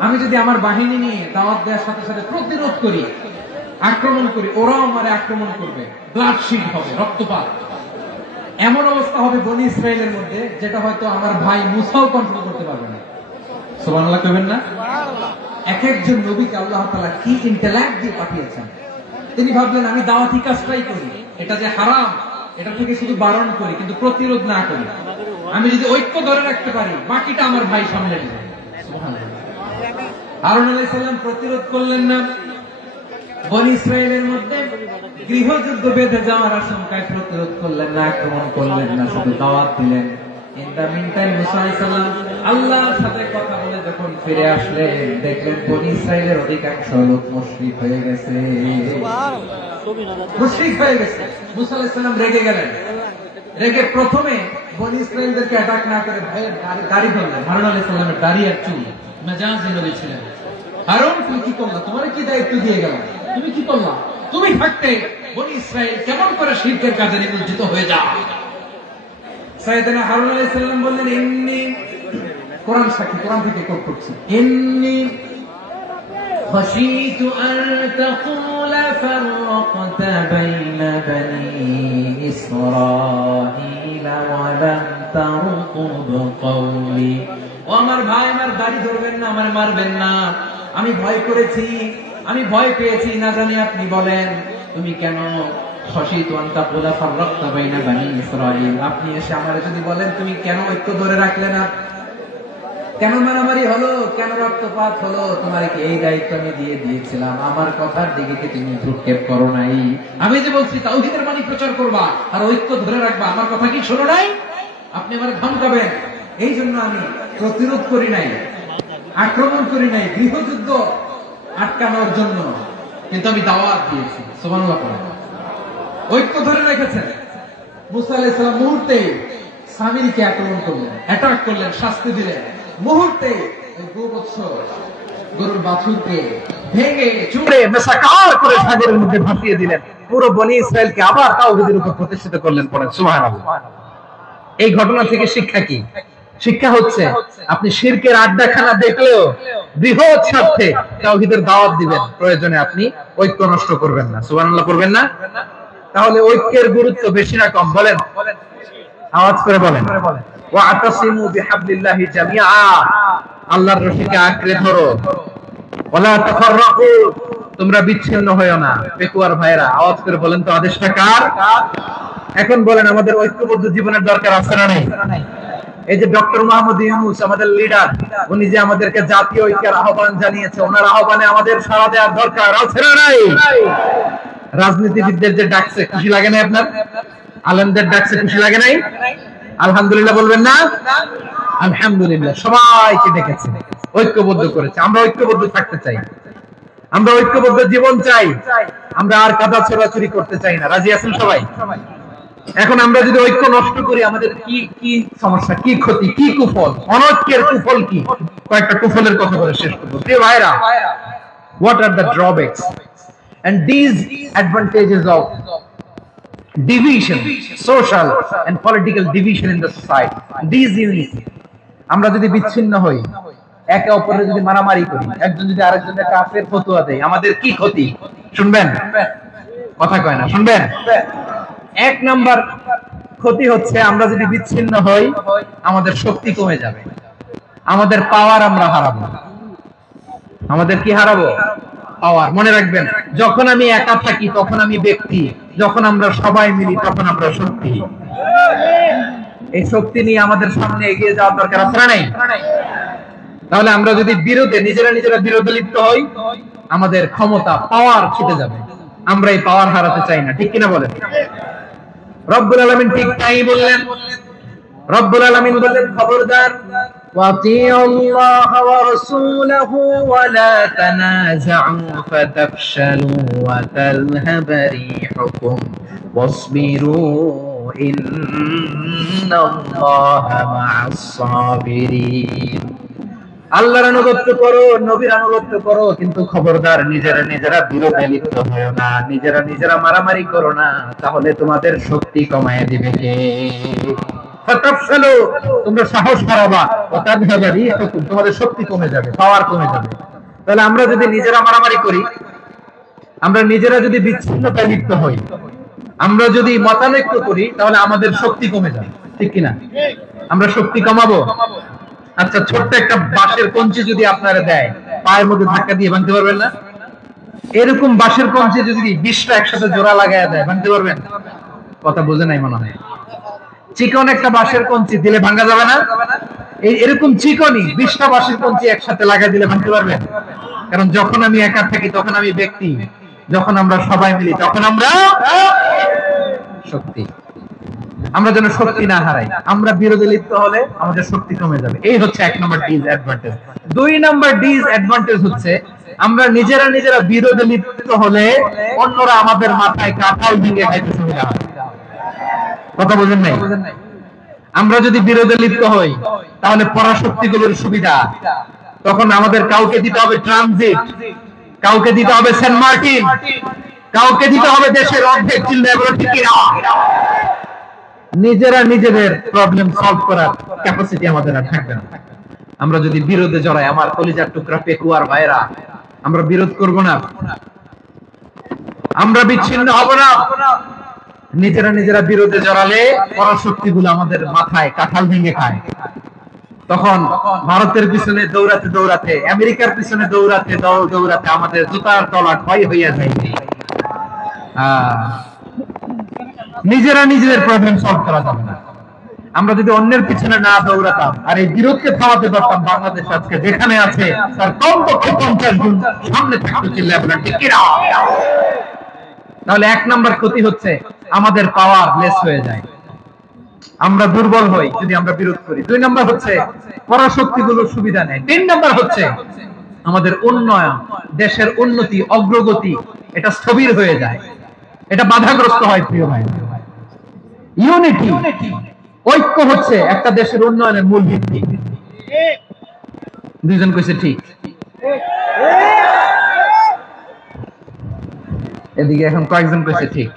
আমি যদি আমার বাহিনী নিয়ে দাওয়াত দেওয়ার সাথে সাথে প্রতিরোধ করি, আক্রমণ করি, ওরাও আমারে আক্রমণ করবে, ব্লাডশিট হবে, রক্তপাত, এমন অবস্থা হবে বনি ইসরায়েলের মধ্যে যেটা হয়তো আমার ভাই মুসাও কন্ট্রোল করতে পারবে না। সুবহানাল্লাহ কইবেন না? এক একজন নবীকে আল্লাহ তাআলা কি ইন্টেলেক্ট দিয়ে পাঠিয়েছেন। তিনি ভাবলেন আমি দাওয়াতি কাজটাই করি, এটা যে হারাম এটা থেকে শুধু বারণ করি কিন্তু প্রতিরোধ না করি। আমি যদি ঐক্য ধরে রাখতে পারি বাকিটা আমার ভাই সামলে নেবে। সুবহানাল্লাহ। হারুন আলাইহিস সালাম প্রতিরোধ করলেন না, বনি ইসরায়েলের মধ্যে গৃহযুদ্ধ বেঁধে যাওয়ার আশঙ্কায় প্রতিরোধ করলেন না, আক্রমণ করলেন না, শুধু দাওয়াত দিলেন। ইন দা মিন টাইম মুসা আলাইহিস সালাম আল্লাহর সাথে কথা বলে যখন ফিরে আসলেন দেখলেন বনি ইসরায়েলের অধিকাংশ লোক মুশরিক হয়ে গেছে। মুশরিক হয়ে গেছে। মুসা আলাইহিস সালাম রেগে গেলেন। রেগে প্রথমে বনি ইসরায়েলদেরকে অ্যাটাক না করে ভয়ের দাড়ি ধরলেন। হারুন আলাইহিস সালামের দাড়ি আর চুল, মেজাজি নবী ছিলেন। হারুন তুমি কি করলা? তোমার কি দায়িত্ব দিয়ে গেলাম, তুমি কি করলা? তুমি থাকতে বনি ইসরায়েল কেমন করে শিরকের কাজে নিমজ্জিত হয়ে যায়? সাইয়েদনা হারুন আলাইহিস সালাম বললেন ইন্নী, কোরআন সাক্ষী, কোরআন থেকে কোট করছি, ইন্নী খাশীতু আন তাকুলা ফাররাকতা বাইনা বনি ইসরাঈলা ওয়া লাম তারকুব কওলি। ও আমার ভাই, আমার দাড়ি ধরবেন না, আমার মারবেন না, আমি ভয় করেছি, আমি ভয় পেয়েছি, না জানি আপনি বলেন তুমি কেন খাশীতু আন তাকুলা ফাররাকতা বাইনা বনি ইসরাঈল, আপনি এসে আমারে যদি বলেন তুমি কেন ঐক্য ধরে রাখলে না, কেন মারামারি হলো, কেন রক্তপাত হলো, তোমারে কি এই দায়িত্ব আমি দিয়ে দিয়েছিলাম? আমার কথার দিকে কি তুমি ভ্রুক্ষেপ করো নাই? আমি যে বলছি তাওহীদের বাণী প্রচার করবা আর ঐক্য ধরে রাখবা, আমার কথা কি শোনো নাই? আপনি আমারে ধমকাবেন, এই জন্য আমি প্রতিরোধ করি নাই, আক্রমণ করি নাই, গৃহযুদ্ধ আটকানোর জন্য, কিন্তু আমি দাওয়াত দিয়েছি। সুবহানাল্লাহ। ঐক্য ধরে রেখেছেন। মুসা আলাইহিস সালাম মুহূর্তে সামিরীকে আক্রমণ করলেন, অ্যাটাক করলেন, শাস্তি দিলেন। মুহূর্তে ওই গোবৎস গরুর বাছুরকে ভেঙে চুড়ে মেসাকার করে সাগরের মধ্যে ভাসিয়ে দিলেন। পুরো বনি ইসরায়েলকে আবার তাওহীদের উপর প্রতিষ্ঠিত করলেন। পড়েন সুবহানাল্লাহ। এই ঘটনা থেকে শিক্ষা কি? শিক্ষা হচ্ছে আপনি শিরকের আড্ডাখানা দেখলেও বৃহৎ স্বার্থে তাওহীদের দাওয়াত দিবেন, প্রয়োজনে আপনি ঐক্য নষ্ট করবেন না। সুবহানাল্লাহ করবেন না? তাহলে ঐক্যের গুরুত্ব বেশি না কম? বলেন, আওয়াজ করে বলেন। ওয়াতাসিমু বিহাবলিল্লাহি জামিআ, আল্লাহর রশিকে আঁকড়ে ধরো। ওয়ালা তাফাররাকু, তোমরা বিচ্ছিন্ন হয়ো না। পেকুয়ার ভাইরা আওয়াজ করে বলেন তো আদেশটা কার? এখন বলেন আমাদের ঐক্যবদ্ধ জীবনের দরকার আছে না নেই? এই যে ডক্টর মোহাম্মদ ইউনূস আমাদের লিডার, উনি যে আমাদেরকে জাতীয় ঐক্যের আহ্বান জানিয়েছে, ওনার আহ্বানে আমাদের সাড়া দেওয়ার দরকার আছে না নাই? রাজনীতিবিদদের যে ডাকছে খুশি লাগে না আপনার? আলেমদের ডাকছে খুশি লাগে নাই? আলহামদুলিল্লাহ বলবেন না? আলহামদুলিল্লাহ। সবাইকে ডেকেছে, ঐক্যবদ্ধ করেছে। আমরা ঐক্যবদ্ধ থাকতে চাই, আমরা ঐক্যবদ্ধ জীবন চাই, আমরা আর কাদা ছোড়াছুরি করতে চাই না। রাজি আছেন সবাই? এখন আমরা যদি ঐক্য নষ্ট করি আমাদের কি কি সমস্যা, কি ক্ষতি, কি কুফল? অনৈক্যের কুফল কি? কয়েকটা কুফলের কথা বলে শেষ করব। প্রিয় ভাইরা, what are the drawbacks and these advantages of division, social and political division in the society, these unity? আমরা যদি বিচ্ছিন্ন হই, একে অপরের যদি মারামারি করি, একজন যদি আরেকজনের কাফের ফতোয়া দেয়, আমাদের কি ক্ষতি? শুনবেন? কথা কয় না, শুনবেন? এক নাম্বার ক্ষতি হচ্ছে আমরা যদি বিচ্ছিন্ন হই আমাদের শক্তি কমে যাবে, আমাদের পাওয়ার আমরা হারাবো। আমাদের কি হারাবো? পাওয়ার। মনে রাখবেন, যখন আমি একা থাকি তখন আমি ব্যক্তি, যখন আমরা সবাই মিলি তখন আমরা শক্তি। এই শক্তি নিয়ে আমাদের সামনে এগিয়ে যাওয়ার দরকার আছে না নাই? তাহলে আমরা যদি বিরোধে নিজেরা বিরোধে লিপ্ত হই আমাদের ক্ষমতা, পাওয়ার ছুটে যাবে। আমরা এই পাওয়ার হারাতে চাই না, ঠিক কিনা বলেন? রব্বুল আলামিন ঠিক তাই বললেন। রব্বুল আলামিন বললেন খবরদার, ওয়াতিউল্লাহ ওয়া রাসূলাহু ওয়া লা তানাযাউ ফাতাফশালু ওয়া তাযহাবা রিহুকুম ওয়াসবিরু ইন্নাল্লাহা মা'আস সাবিরিন। আল্লাহর আনুগত্য করো, নবীর আনুগত্য করো, কিন্তু খবরদার নিজেরা নিজেরা বিরোধে লিপ্ত হয়ো না, নিজেরা নিজেরা মারামারি করো না, তাহলে তোমাদের শক্তি কমায় দিবে কে? তোমরা সাহস হারাবা, তোমাদের শক্তি কমে যাবে, পাওয়ার কমে যাবে। তাহলে আমরা যদি নিজেরা মারামারি করি, আমরা নিজেরা যদি বিচ্ছিন্নতায় লিপ্ত হই, আমরা যদি মতানৈক্য করি, তাহলে আমাদের শক্তি কমে যাবে, ঠিক কিনা? আমরা শক্তি কমাবো। আচ্ছা, ছোট্ট একটা বাঁশের কঞ্চি যদি আপনারা দেয়, পায়ের মধ্যে ধাক্কা দিয়ে ভাঙতে পারবেন না? এরকম বাঁশের কঞ্চি যদি 20টা একসাথে জোড়া লাগায় দেয়, ভাঙতে পারবেন? কথা বোঝে নাই মনে হয়। চিকন একটা বাঁশের কঞ্চি দিলে ভাঙা যাবে না? এরকম চিকনই 20টা বাঁশের কঞ্চি একসাথে লাগাই দিলে ভাঙতে পারবেন? কারণ যখন আমি একা থাকি তখন আমি ব্যক্তি, যখন আমরা সবাই মিলি তখন আমরা শক্তি। আমরা যেন শক্তি না হারাই। আমরা বিরোধে লিপ্ত হলে আমাদের শক্তি কমে যাবে। এই হচ্ছে 1 নম্বর ডিসঅ্যাডভান্টেজ। 2 নম্বর ডিসঅ্যাডভান্টেজ হচ্ছে আমরা নিজেরা নিজেরা বিরোধে লিপ্ত হলে অন্যরা আমাদের মাথায় কাঁঠাল ভেঙে খাইতে সুবিধা হয়। কথা বোঝেন নাই? আমরা যদি বিরোধে লিপ্ত হই তাহলে পরাশক্তিগুলোর সুবিধা, তখন আমাদের কাউকে দিতে হবে ট্রানজিট, কাউকে দিতে হবে সেন্ট মার্টিন, কাউকে দিতে হবে দেশের অর্ধেক চিল্লা। নিজেরা নিজেদের প্রবলেম সলভ করার ক্যাপাসিটি আমাদের আর থাকবে না। আমরা যদি বিরোধে জড়াই, আমার কলিজার টুকরা পেকুয়ার ভাইরা, আমরা বিরোধ করব না, আমরা বিচ্ছিন্ন হব না। নিজেরা নিজেরা বিরোধে জড়ালে পরাশক্তিগুলো আমাদের মাথায় কাঁঠাল ভেঙে খায়। তখন ভারতের পিছনে দৌড়াতে দৌড়াতে, আমেরিকার পিছনে দৌড়াতে দৌড়াতে আমাদের জুতার তলা ক্ষয় হইয়া যায়। নিজেরা নিজেদের প্রবলেম সলভ করা যাবে না। আমরা যদি অন্যের পিছনে না দৌড়াতাম আর এই বিরোধকে থামাতে পারতাম, বাংলাদেশ আজকে যেখানে আছে তার কমপক্ষে 50 গুণ সামনে থাকতে ছিল। তাহলে 1 নম্বর ক্ষতি হচ্ছে আমাদের পাওয়ার লেস হয়ে যায়, আমরা দুর্বল হই যদি আমরা বিরোধ করি। 2 নম্বর হচ্ছে পরাশক্তিগুলোর সুবিধা নেয়। 3 নম্বর হচ্ছে আমাদের উন্নয়ন, দেশের উন্নতি, অগ্রগতি, এটা স্থবির হয়ে যায়, এটা বাধাগ্রস্ত হয়। প্রিয় ভাই, ইউনিটি, ঐক্য হচ্ছে একটা দেশের উন্নয়নের মূল ভিত্তি। দুইজন কইছে ঠিক, এদিকে এখন কয়েকজন কইছে ঠিক।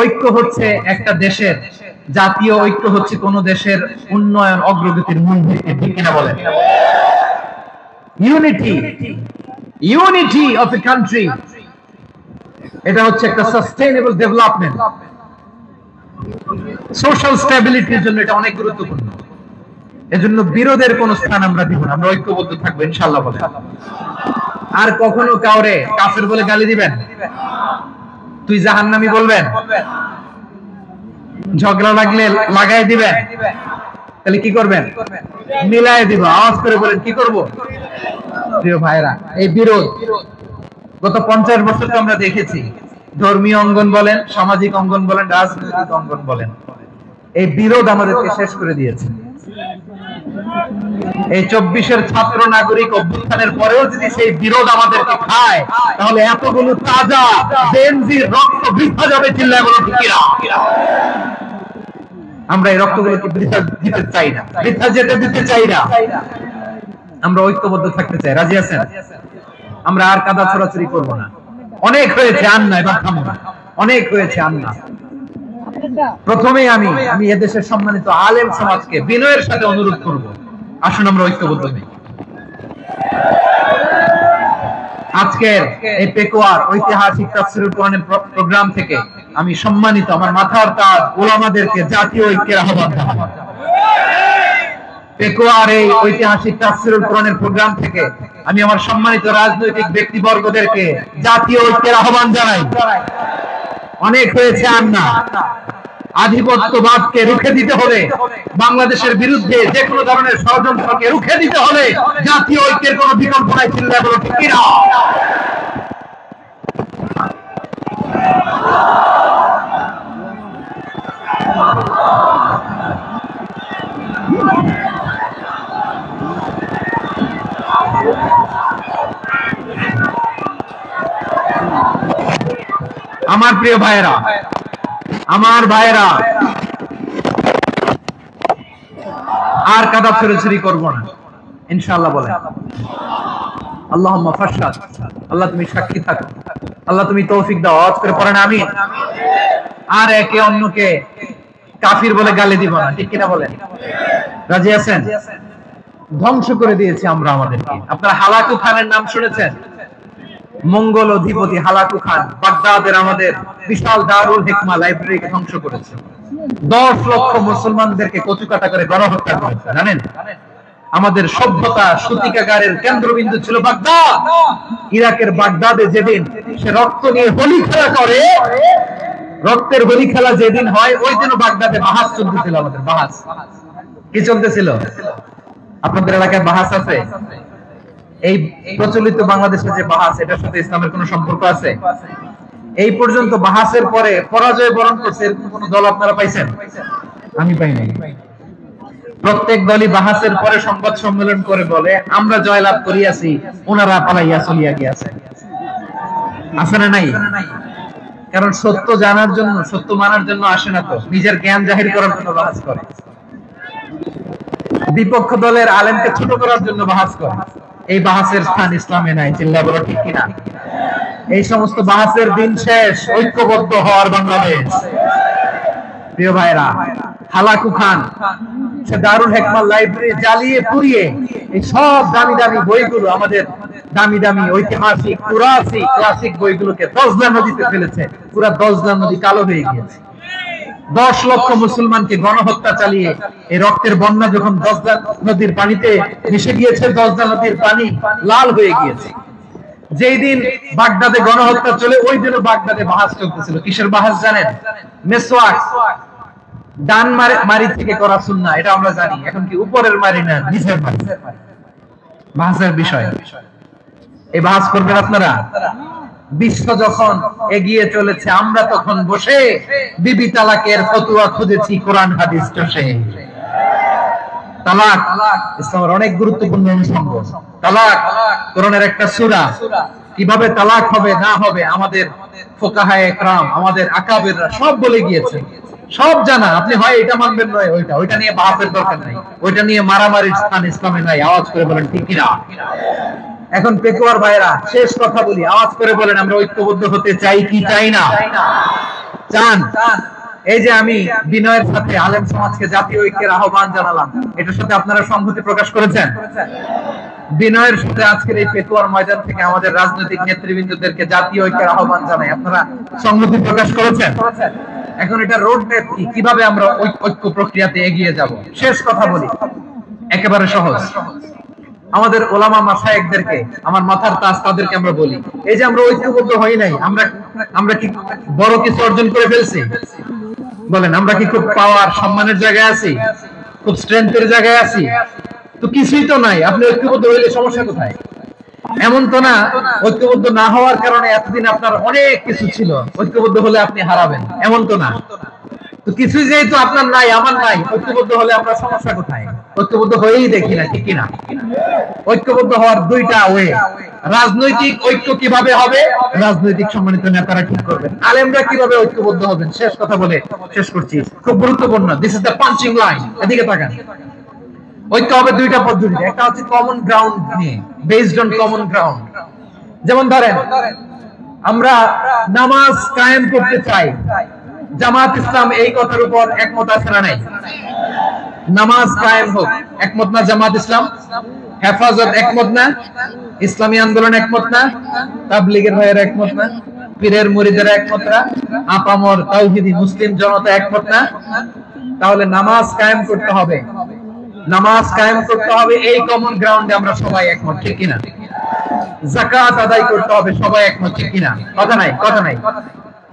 ঐক্য হচ্ছে একটা দেশের, জাতীয় ঐক্য হচ্ছে কোন দেশের উন্নয়ন অগ্রগতির মূল ভিত্তি, ঠিক কিনা বলেন? ইউনিটি অফ এ কান্ট্রি, এটা হচ্ছে একটা সাস্টেইনেবল ডেভেলপমেন্ট, সোশ্যাল স্টেবিলিটির জন্য এটা অনেক গুরুত্বপূর্ণ। এজন্য বিরোধের কোন স্থান আমরা দিব না, আমরা ঐক্যবদ্ধ থাকবো ইনশাআল্লাহ। বলেন, আর কখনো কাউরে কাফের বলে গালি দিবেন? তুই জাহান্নামী বলবেন? ঝগড়া লাগলে লাগাই দিবেন? তাহলে কি করবেন? মিলাই দিব। আওয়াজ করে বলেন, কি করব? প্রিয় ভাইরা, এই বিরোধ গত 50 বছর তো আমরা দেখেছি। ধর্মীয় অঙ্গন বলেন, সামাজিক অঙ্গন বলেন, রাজনৈতিক অঙ্গন বলেন, এই বিরোধ আমাদেরকে শেষ করে দিয়েছে। এই 24-এর ছাত্র নাগরিক অভ্যুত্থানের পরেও যদি সেই বিরোধ আমাদেরকে খায়, তাহলে এতগুলো তাজা জেনজির রক্ত বৃথা যাবে। চিল্লায় বলো ঠিক কিনা? আমরা এই রক্তগুলোকে বৃথা দিতে চাই না, বৃথা যেতে দিতে চাই না। আমরা ঐক্যবদ্ধ থাকতে চাই। রাজি আছেন? আমরা আর কাদা ছড়াছড়ি করবো না। অনেক হয়েছে আন্না, এবার থামো না। অনেক হয়েছে আন্না। প্রথমেই আমি এদেশের সম্মানিত আলেম সমাজকে বিনয়ের সাথে অনুরোধ করব, আসুন আমরা ঐক্যবদ্ধ হই। আজকের এই পেকুয়ার ঐতিহাসিক তাফসীরুল কোরআনের প্রোগ্রাম থেকে আমি সম্মানিত আমার মাথার তাজ উলামাদেরকে জাতীয় ঐক্যের আহ্বান জানাই। পেকুয়ার এই ঐতিহাসিক তাফসীরুল কোরআনের প্রোগ্রাম থেকে আমি আমার সম্মানিত রাজনৈতিক ব্যক্তিবর্গদেরকে জাতীয় ঐক্যের আহ্বান জানাই। অনেক হয়েছে আন্না। আধিপত্যবাদকে রুখে দিতে হলে, বাংলাদেশের বিরুদ্ধে যে কোনো ধরনের ষড়যন্ত্রকে রুখে দিতে হলে জাতীয় ঐক্যের কোনো বিকল্প নাই। চিল্লায় বলো ঠিক কিনা? আমার প্রিয় ভাইয়েরা, আমার ভাইয়েরা, আর কাদা ছড়াছড়ি করব না ইনশাআল্লাহ বলেন আল্লাহুম্মা ফাশহাদ আল্লাহ তুমি সাক্ষী থাকো আল্লাহ তুমি তৌফিক দাও আওয়াজ করে পড়েন আমিন আর একে অন্যকে কাফির বলে গালি দিব না ঠিক কিনা বলেন রাজি আছেন ধ্বংস করে দিয়েছি আমরা আমাদেরকে আপনারা হালাকু খানের নাম শুনেছেন মঙ্গল অধিপতি হালাকু খান বাগদাদের আমাদের বিশাল দারুল হিকমা লাইব্রেরিকে ধ্বংস করেছে 10 লক্ষ মুসলমানদেরকে কচুকাটা করে গণহত্যা করেছে জানেন আমাদের সভ্যতা সূতিকাগারের কেন্দ্রবিন্দু ছিল বাগদাদ ইরাকের বাগদাদে যেদিন সে রক্ত নিয়ে হোলি খেলা করে রক্তের হোলি খেলা যেদিন হয় ওই দিনও বাগদাদে বাহাস চলতেছিল আমাদের বাহাস কি চলতেছিল আপনাদের এলাকায় বাহাস আছে এই প্রচলিত বাংলাদেশের যে বাহাস এটার সাথে ইসলামের কোনো সম্পর্ক আছে এই পর্যন্ত বাহাসের পরে পরাজয় বরণ করছে এরকম কোন দল আপনারা পাইছেন আমি পাই নাই প্রত্যেক দলই বাহাসের পরে সংবাদ সম্মেলন করে বলে আমরা জয়লাভ করিয়াছি ওনারা পালাইয়া চলিয়া গিয়াছে আছে না নাই কারণ সত্য জানার জন্য সত্য মানার জন্য আসে না তো নিজের জ্ঞান জাহির করার জন্য বাহাস করে বিপক্ষ দলের আলেমকে ছোট করার জন্য বাহাস করে এই বাহাসের স্থান ইসলামে নাই চিল্লা বলো ঠিক কিনা এই সমস্ত বাহাসের দিন শেষ ঐক্যবদ্ধ হওয়ার বাংলাদেশ প্রিয় ভাইরা হালাকু খান সে দারুল হিকমা লাইব্রেরি জ্বালিয়ে পুড়িয়ে এই সব দামি দামি বইগুলো আমাদের দামি দামি ঐতিহাসিক পুরাসিক ক্লাসিক বইগুলোকে দজলা নদীতে ফেলেছে পুরা দজলা নদী কালো হয়ে গিয়েছে 10 লক্ষ মুসলমানকে গণহত্যা চালিয়ে এই রক্তের বন্যা যখন দজলা নদীর পানিতে মিশে গিয়েছে দজলা নদীর পানি লাল হয়ে গিয়েছে যেই দিন বাগদাদে গণহত্যা চলে ওই দিনও বাগদাদে বাহাস চলতেছিল কিসের বাহাস জানেন মেসওয়াক ডান মারি থেকে করা সুন্নাহ এটা আমরা জানি এখন কি উপরের মারি না নিচের মারি বাহাসের বিষয় এই বাহাস করবেন আপনারা বিশ্ব যখন এগিয়ে চলেছে আমরা তখন বসে বিবি তালাকের ফতোয়া খুঁজেছি কোরআন হাদিস চষে তালাক ইসলামের অনেক গুরুত্বপূর্ণ অনুষঙ্গ তালাক কোরআনের একটা সূরা কিভাবে তালাক হবে না হবে আমাদের ফুকাহায়ে কেরাম আমাদের আকাবেররা সব বলে গিয়েছে সব জানা আপনি হয় এটা মানবেন নয় ওইটা নিয়ে বাহাসের দরকার নাই ওইটা নিয়ে মারামারির স্থান ইসলামে নাই আওয়াজ করে বলেন ঠিক কিনা এখন পেকুয়ার ভাইরা শেষ কথা বলি আওয়াজ করে বলেন আমরা ঐক্যবদ্ধ হতে চাই কি চাই না চান এই যে আমি বিনয়ের সাথে আলেম সমাজকে জাতীয় ঐক্যের আহ্বান জানালাম এটার সাথে আপনারা সংহতি প্রকাশ করেছেন বিনয়ের সাথে আজকের এই পেকুয়ার ময়দান থেকে আমাদের রাজনৈতিক নেতৃবৃন্দদেরকে জাতীয় ঐক্যের আহ্বান জানাই আপনারা সংহতি প্রকাশ করেছেন এখন এটা রোড ম্যাপ কিভাবে আমরা ঐক্য প্রক্রিয়াতে এগিয়ে যাব শেষ কথা বলি একেবারে সহজ আমাদের ওলামা মাশায়েখদেরকে আমার মাথার তাজ তাদেরকে আমরা বলি এই যে আমরা ঐক্যবদ্ধ হই নাই আমরা কি বড় কিছু অর্জন করে ফেলছি বলেন আমরা কি খুব পাওয়ার সম্মানের জায়গায় আছি খুব স্ট্রেংথের জায়গায় আছি তো কিছুই তো নাই আপনি ঐক্যবদ্ধ হইলে সমস্যা কোথায় এমন তো না ঐক্যবদ্ধ না হওয়ার কারণে এতদিন আপনার অনেক কিছু ছিল ঐক্যবদ্ধ হলে আপনি হারাবেন এমন তো না তো কিছুই যেহেতু আপনার নাই আমার নাই ঐক্যবদ্ধ হলে আমরা সমস্যা কোথায় ঐক্যবদ্ধ হয়েই দেখি না ঠিক কিনা ঐক্যবদ্ধ হওয়ার দুইটা ওয়ে রাজনৈতিক ঐক্য কিভাবে হবে রাজনৈতিক সম্মানিত নেতারা ঠিক করবেন আলেমরা কিভাবে ঐক্যবদ্ধ হবেন শেষ কথা বলে শেষ করছি খুব গুরুত্বপূর্ণ this is the punching line এদিকে তাকান ঐক্য হবে দুইটা পদ্ধতিতে একটা হচ্ছে কমন গ্রাউন্ড নিয়ে বেসড অন কমন গ্রাউন্ড যেমন ধরেন আমরা নামাজ কায়েম করতে চাই জামাত ইসলাম এই কথার উপর একমত আছে না নাই নামাজ কায়েম হোক একমত না জামাত ইসলাম হেফাজত একমত না ইসলামী আন্দোলন একমত না তাবলীগের ভাইয়েরা একমত না পীরের মুরিদেরা একমত না আপামর তাওহীদি মুসলিম জনতা একমত না তাহলে নামাজ কায়েম করতে হবে এই কমন গ্রাউন্ডে আমরা সবাই একমত ঠিক কিনা যাকাত আদায় করতে হবে সবাই একমত ঠিক কিনা কথা নাই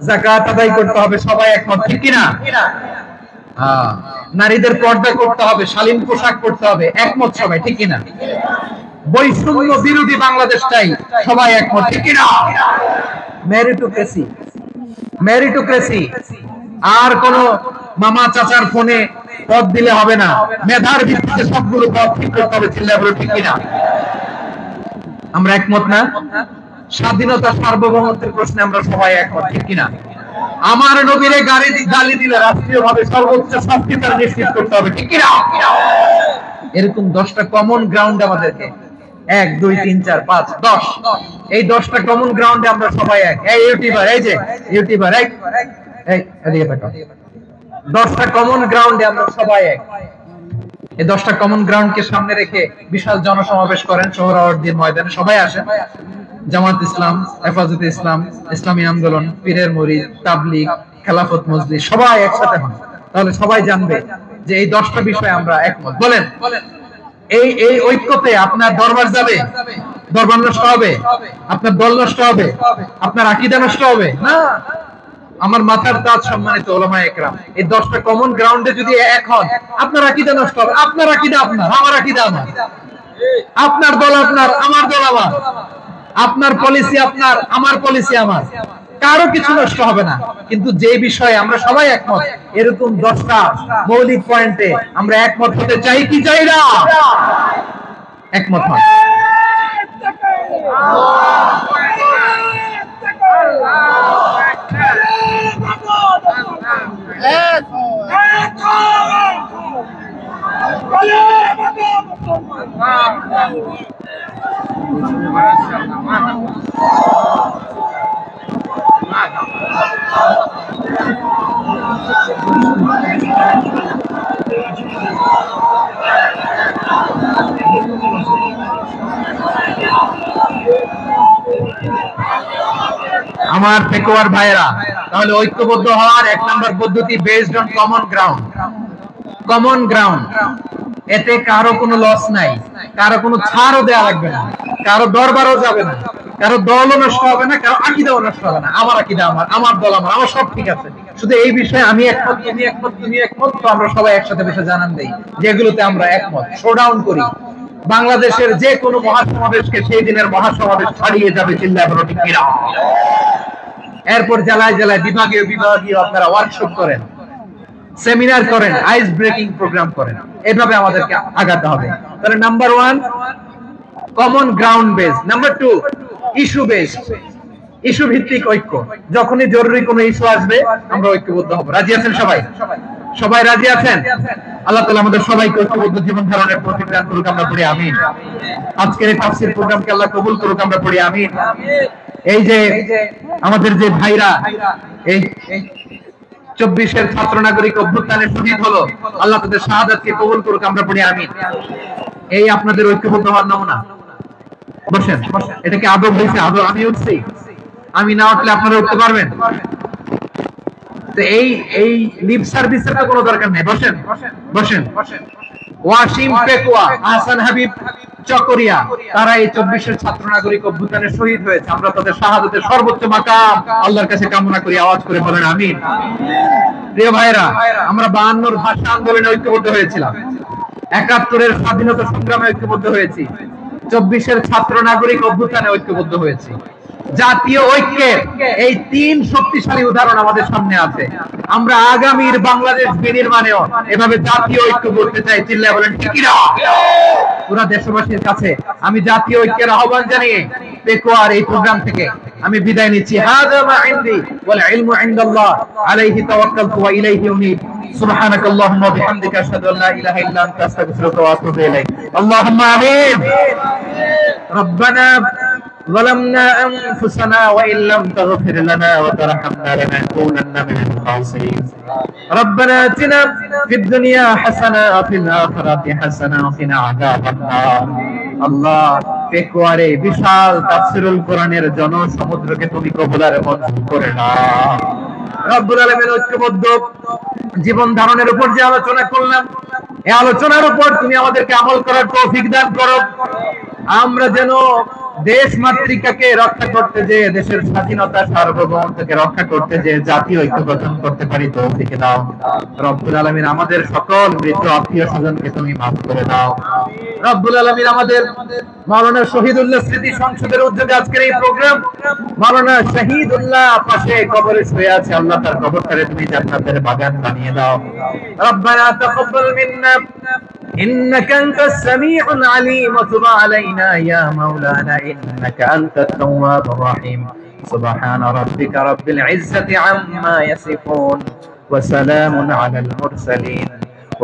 যাকাত আদায় করতে হবে সবাই একমত ঠিক কিনা নারীদের পর্দা করতে হবে শালীন পোশাক পরতে হবে একমত সবাই ঠিক কিনা বৈষম্য বিরোধী বাংলাদেশ চাই সবাই একমত ঠিক কিনা মেরিটোক্রেসি আর কোন মামা চাচার ফোনে পদ দিলে হবে না মেধার ভিত্তিতে সবগুলো পদ ঠিক করতে হবে চিল্লা বলে ঠিক কিনা আমরা একমত না স্বাধীনতা সার্বভৌমত্বের প্রশ্নে আমরা সবাই একমত ঠিক কিনা আমার নবীরে গালি দিলে রাষ্ট্রীয়ভাবে সর্বোচ্চ শাস্তি তার নিশ্চিত করতে হবে ঠিক কিনা এরকম 10টা কমন গ্রাউন্ড আমাদেরকে 1 2 3 4 5 10 এই 10টা কমন গ্রাউন্ডে আমরা সবাই এক। এই ইউটিউবার, এই যে ইউটিউবার, এই এদিকে তাকাও। 10টা কমন গ্রাউন্ডে আমরা সবাই এক। এই 10টা কমন গ্রাউন্ডকে সামনে রেখে বিশাল জনসমাবেশ করেন সোহরাওয়ার্দীর ময়দানে, সবাই আসেন। জামাত ইসলাম, হেফাজতে ইসলাম, ইসলামী আন্দোলন, পীরের মুরিদ, তাবলীগ, খেলাফত মজলিস সবাই একসাথে হন। তাহলে সবাই জানবে যে এই 10টা বিষয়ে আমরা একমত। বলেন, এই এই ঐক্যতে আপনার দরবার যাবে? দরবার নষ্ট হবে? আপনার দল নষ্ট হবে? আপনার আকীদা নষ্ট হবে? না। আমার মাথার তাজ সম্মানিত উলামায়ে কেরাম, এই 10টা কমন গ্রাউন্ডে যদি এক হন, আপনার আকীদা নষ্ট হবে? আপনার আকীদা আপনার, আমার আকীদা আমার, আপনার দল আপনার, আমার দল আমার, আপনার পলিসি আপনার, আমার পলিসি আমার, কারো কিছু নষ্ট হবে না। কিন্তু যে বিষয়ে আমরা সবাই একমত, এরকম 10টা মৌলিক পয়েন্টে আমরা একমত হতে চাই কি চাই না? একমত হন। আমার পেকুয়ার ভাইরা, তাহলে ঐক্যবদ্ধ হওয়ার 1 নম্বর পদ্ধতি based on common ground. Common ground, এতে কারো কোনো লস নাই, কারো কোনো ছাড়ও দেয়া লাগবে না, কারো দরবারও যাবে না, কারো দলও নষ্ট হবে না, কারো আকীদাও নষ্ট হবে না। আমার আকীদা আমার, আমার দল আমার, আমার সব ঠিক আছে। শুধু এই বিষয়ে আমি একমত, তুমি একমত, তুমি একমত, তো আমরা সবাই একসাথে বসে জানান দেই যেগুলোতে আমরা একমত, শোডাউন করি। বাংলাদেশের যে কোনো মহাসমাবেশকে সেই দিনের মহাসমাবেশ ছাড়িয়ে যাবে, চিল্লায় বলো ঠিক কিনা? এরপর জেলায় জেলায় বিভাগীয় বিভাগীয় আপনারা ওয়ার্কশপ করেন, সেমিনার করেন, আইস ব্রেকিং প্রোগ্রাম করেন। এভাবে আমাদেরকে আগাতে হবে। তাহলে number 1 common ground base. Number 2 issue base, issue ভিত্তিক ঐক্য। যখনই জরুরি কোনো ইস্যু আসবে আমরা ঐক্যবদ্ধ হব। রাজি আছেন সবাই? সবাই রাজি আছেন? আল্লাহ তাআলা আমাদের সবাইকে ঐক্যবদ্ধ জীবন ধারণের তৌফিক দান করুক, আমরা পড়ি আমিন। আজকের এই তাফসীর প্রোগ্রামকে আল্লাহ কবুল করুক, আমরা পড়ি আমিন। এই যে আমাদের যে ভাইরা এই 24-এর ছাত্র নাগরিক অভ্যুত্থানে শহীদ হলো, আল্লাহ তাদের শাহাদাতকে কবুল করুক, আমরা পড়ি আমিন। এই আপনাদের ঐক্যবদ্ধ হওয়ার নমুনা। বসেন, এটা কি আদব হয়েছে? আদব আমি উঠছি, আমি না উঠলে আপনারা উঠতে পারবেন? তো এই লিপ সার্ভিসের কোনো দরকার নেই। বসেন বসেন। ওয়াসিম পেকুয়া, আহসান হাবিব চকরিয়া, তারা এই 24-এর ছাত্র নাগরিক অভ্যুত্থানে শহীদ হয়েছে। আমরা তাদের শাহাদাতের সর্বোচ্চ মাকাম আল্লাহর কাছে কামনা করি। আওয়াজ করে বলেন আমিন। প্রিয় ভাইরা, আমরা 52-র ভাষা আন্দোলনে ঐক্যবদ্ধ হয়েছিলাম, 71-এর স্বাধীনতা সংগ্রামে ঐক্যবদ্ধ হয়েছি, 24-এর ছাত্র নাগরিক অভ্যুত্থানে ঐক্যবদ্ধ হয়েছি। জাতীয় ঐক্যের এই 3 শক্তিশালী উদাহরণ আমাদের সামনে আছে। আমরা আগামীর বাংলাদেশ বিনির্মাণেও এভাবে জাতীয় ঐক্য করতে চাই। চিল্লায় বলেন ঠিক কিনা? পুরা দেশবাসীর কাছে আমি জাতীয় ঐক্যের আহ্বান জানিয়ে পেকুয়ার এই প্রোগ্রাম থেকে আমি বিদায় নিচ্ছি। হাযা মা ইনদি ওয়াল ইলমু ইনদাল্লাহ আলাইহি তাওয়াক্কালতু ওয়া ইলাইহি উনীব। সুবহানাকাল্লাহুম্মা ওয়া বিহামদিকা আশহাদু আল্লা ইলাহা ইল্লা আনতা আস্তাগফিরুকা ওয়া আতুবু ইলাইক। আল্লাহুম্মা আমিন। রব্বানা ظلمنا أنفسنا وإن لم تغفر لنا وترحمنا لنكونن من الخاسرين. ربنا آتنا في الدنيا حسنة وفي الآخرة حسنة وقنا عذاب النار. আল্লাহ, পেকুয়ারে বিশাল তাফসীরুল কোরআনের জনসমুদ্রকে তুমি কবুলার মঞ্জুর করে নাও। রব্বুল আলামিন, ঐক্যবদ্ধ জীবন ধারণের উপর যে আলোচনা করলাম, এই আলোচনার উপর তুমি আমাদেরকে আমল করার তৌফিক দান করো। আমরা যেন দেশ মাতৃকাকে রক্ষা করতে যে, দেশের স্বাধীনতা সার্বভৌমত্বকে রক্ষা করতে যে জাতীয় ঐক্য গঠন করতে পারি তৌফিক দাও। রব্বুল আলামিন, আমাদের সকল মৃত আত্মীয় স্বজনকে তুমি মাফ করে দাও। রব্বুল আলামিন, আমাদের মাওলানা শহীদুল্লাহ স্মৃতি সংসদের উদ্যোগে আজকের এই প্রোগ্রাম, মাওলানা শহীদুল্লাহ পাশে কবরে শুয়ে আছে, আল্লাহ তার কবরটারে তুমি জান্নাতের বাগান বানিয়ে দাও। রব্বানা তাকাব্বাল মিন্না إنك أنت السميع العليم وتب علينا يا مولانا إنك أنت التواب الرحيم. سبحان ربك رب العزة عما يصفون وسلام على المرسلين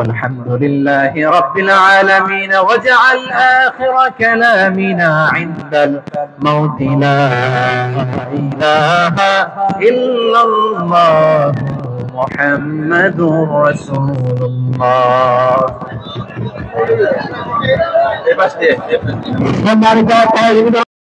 والحمد لله رب العالمين واجعل آخر كلامنا عند الموت لا إله إلا الله محمد رسول الله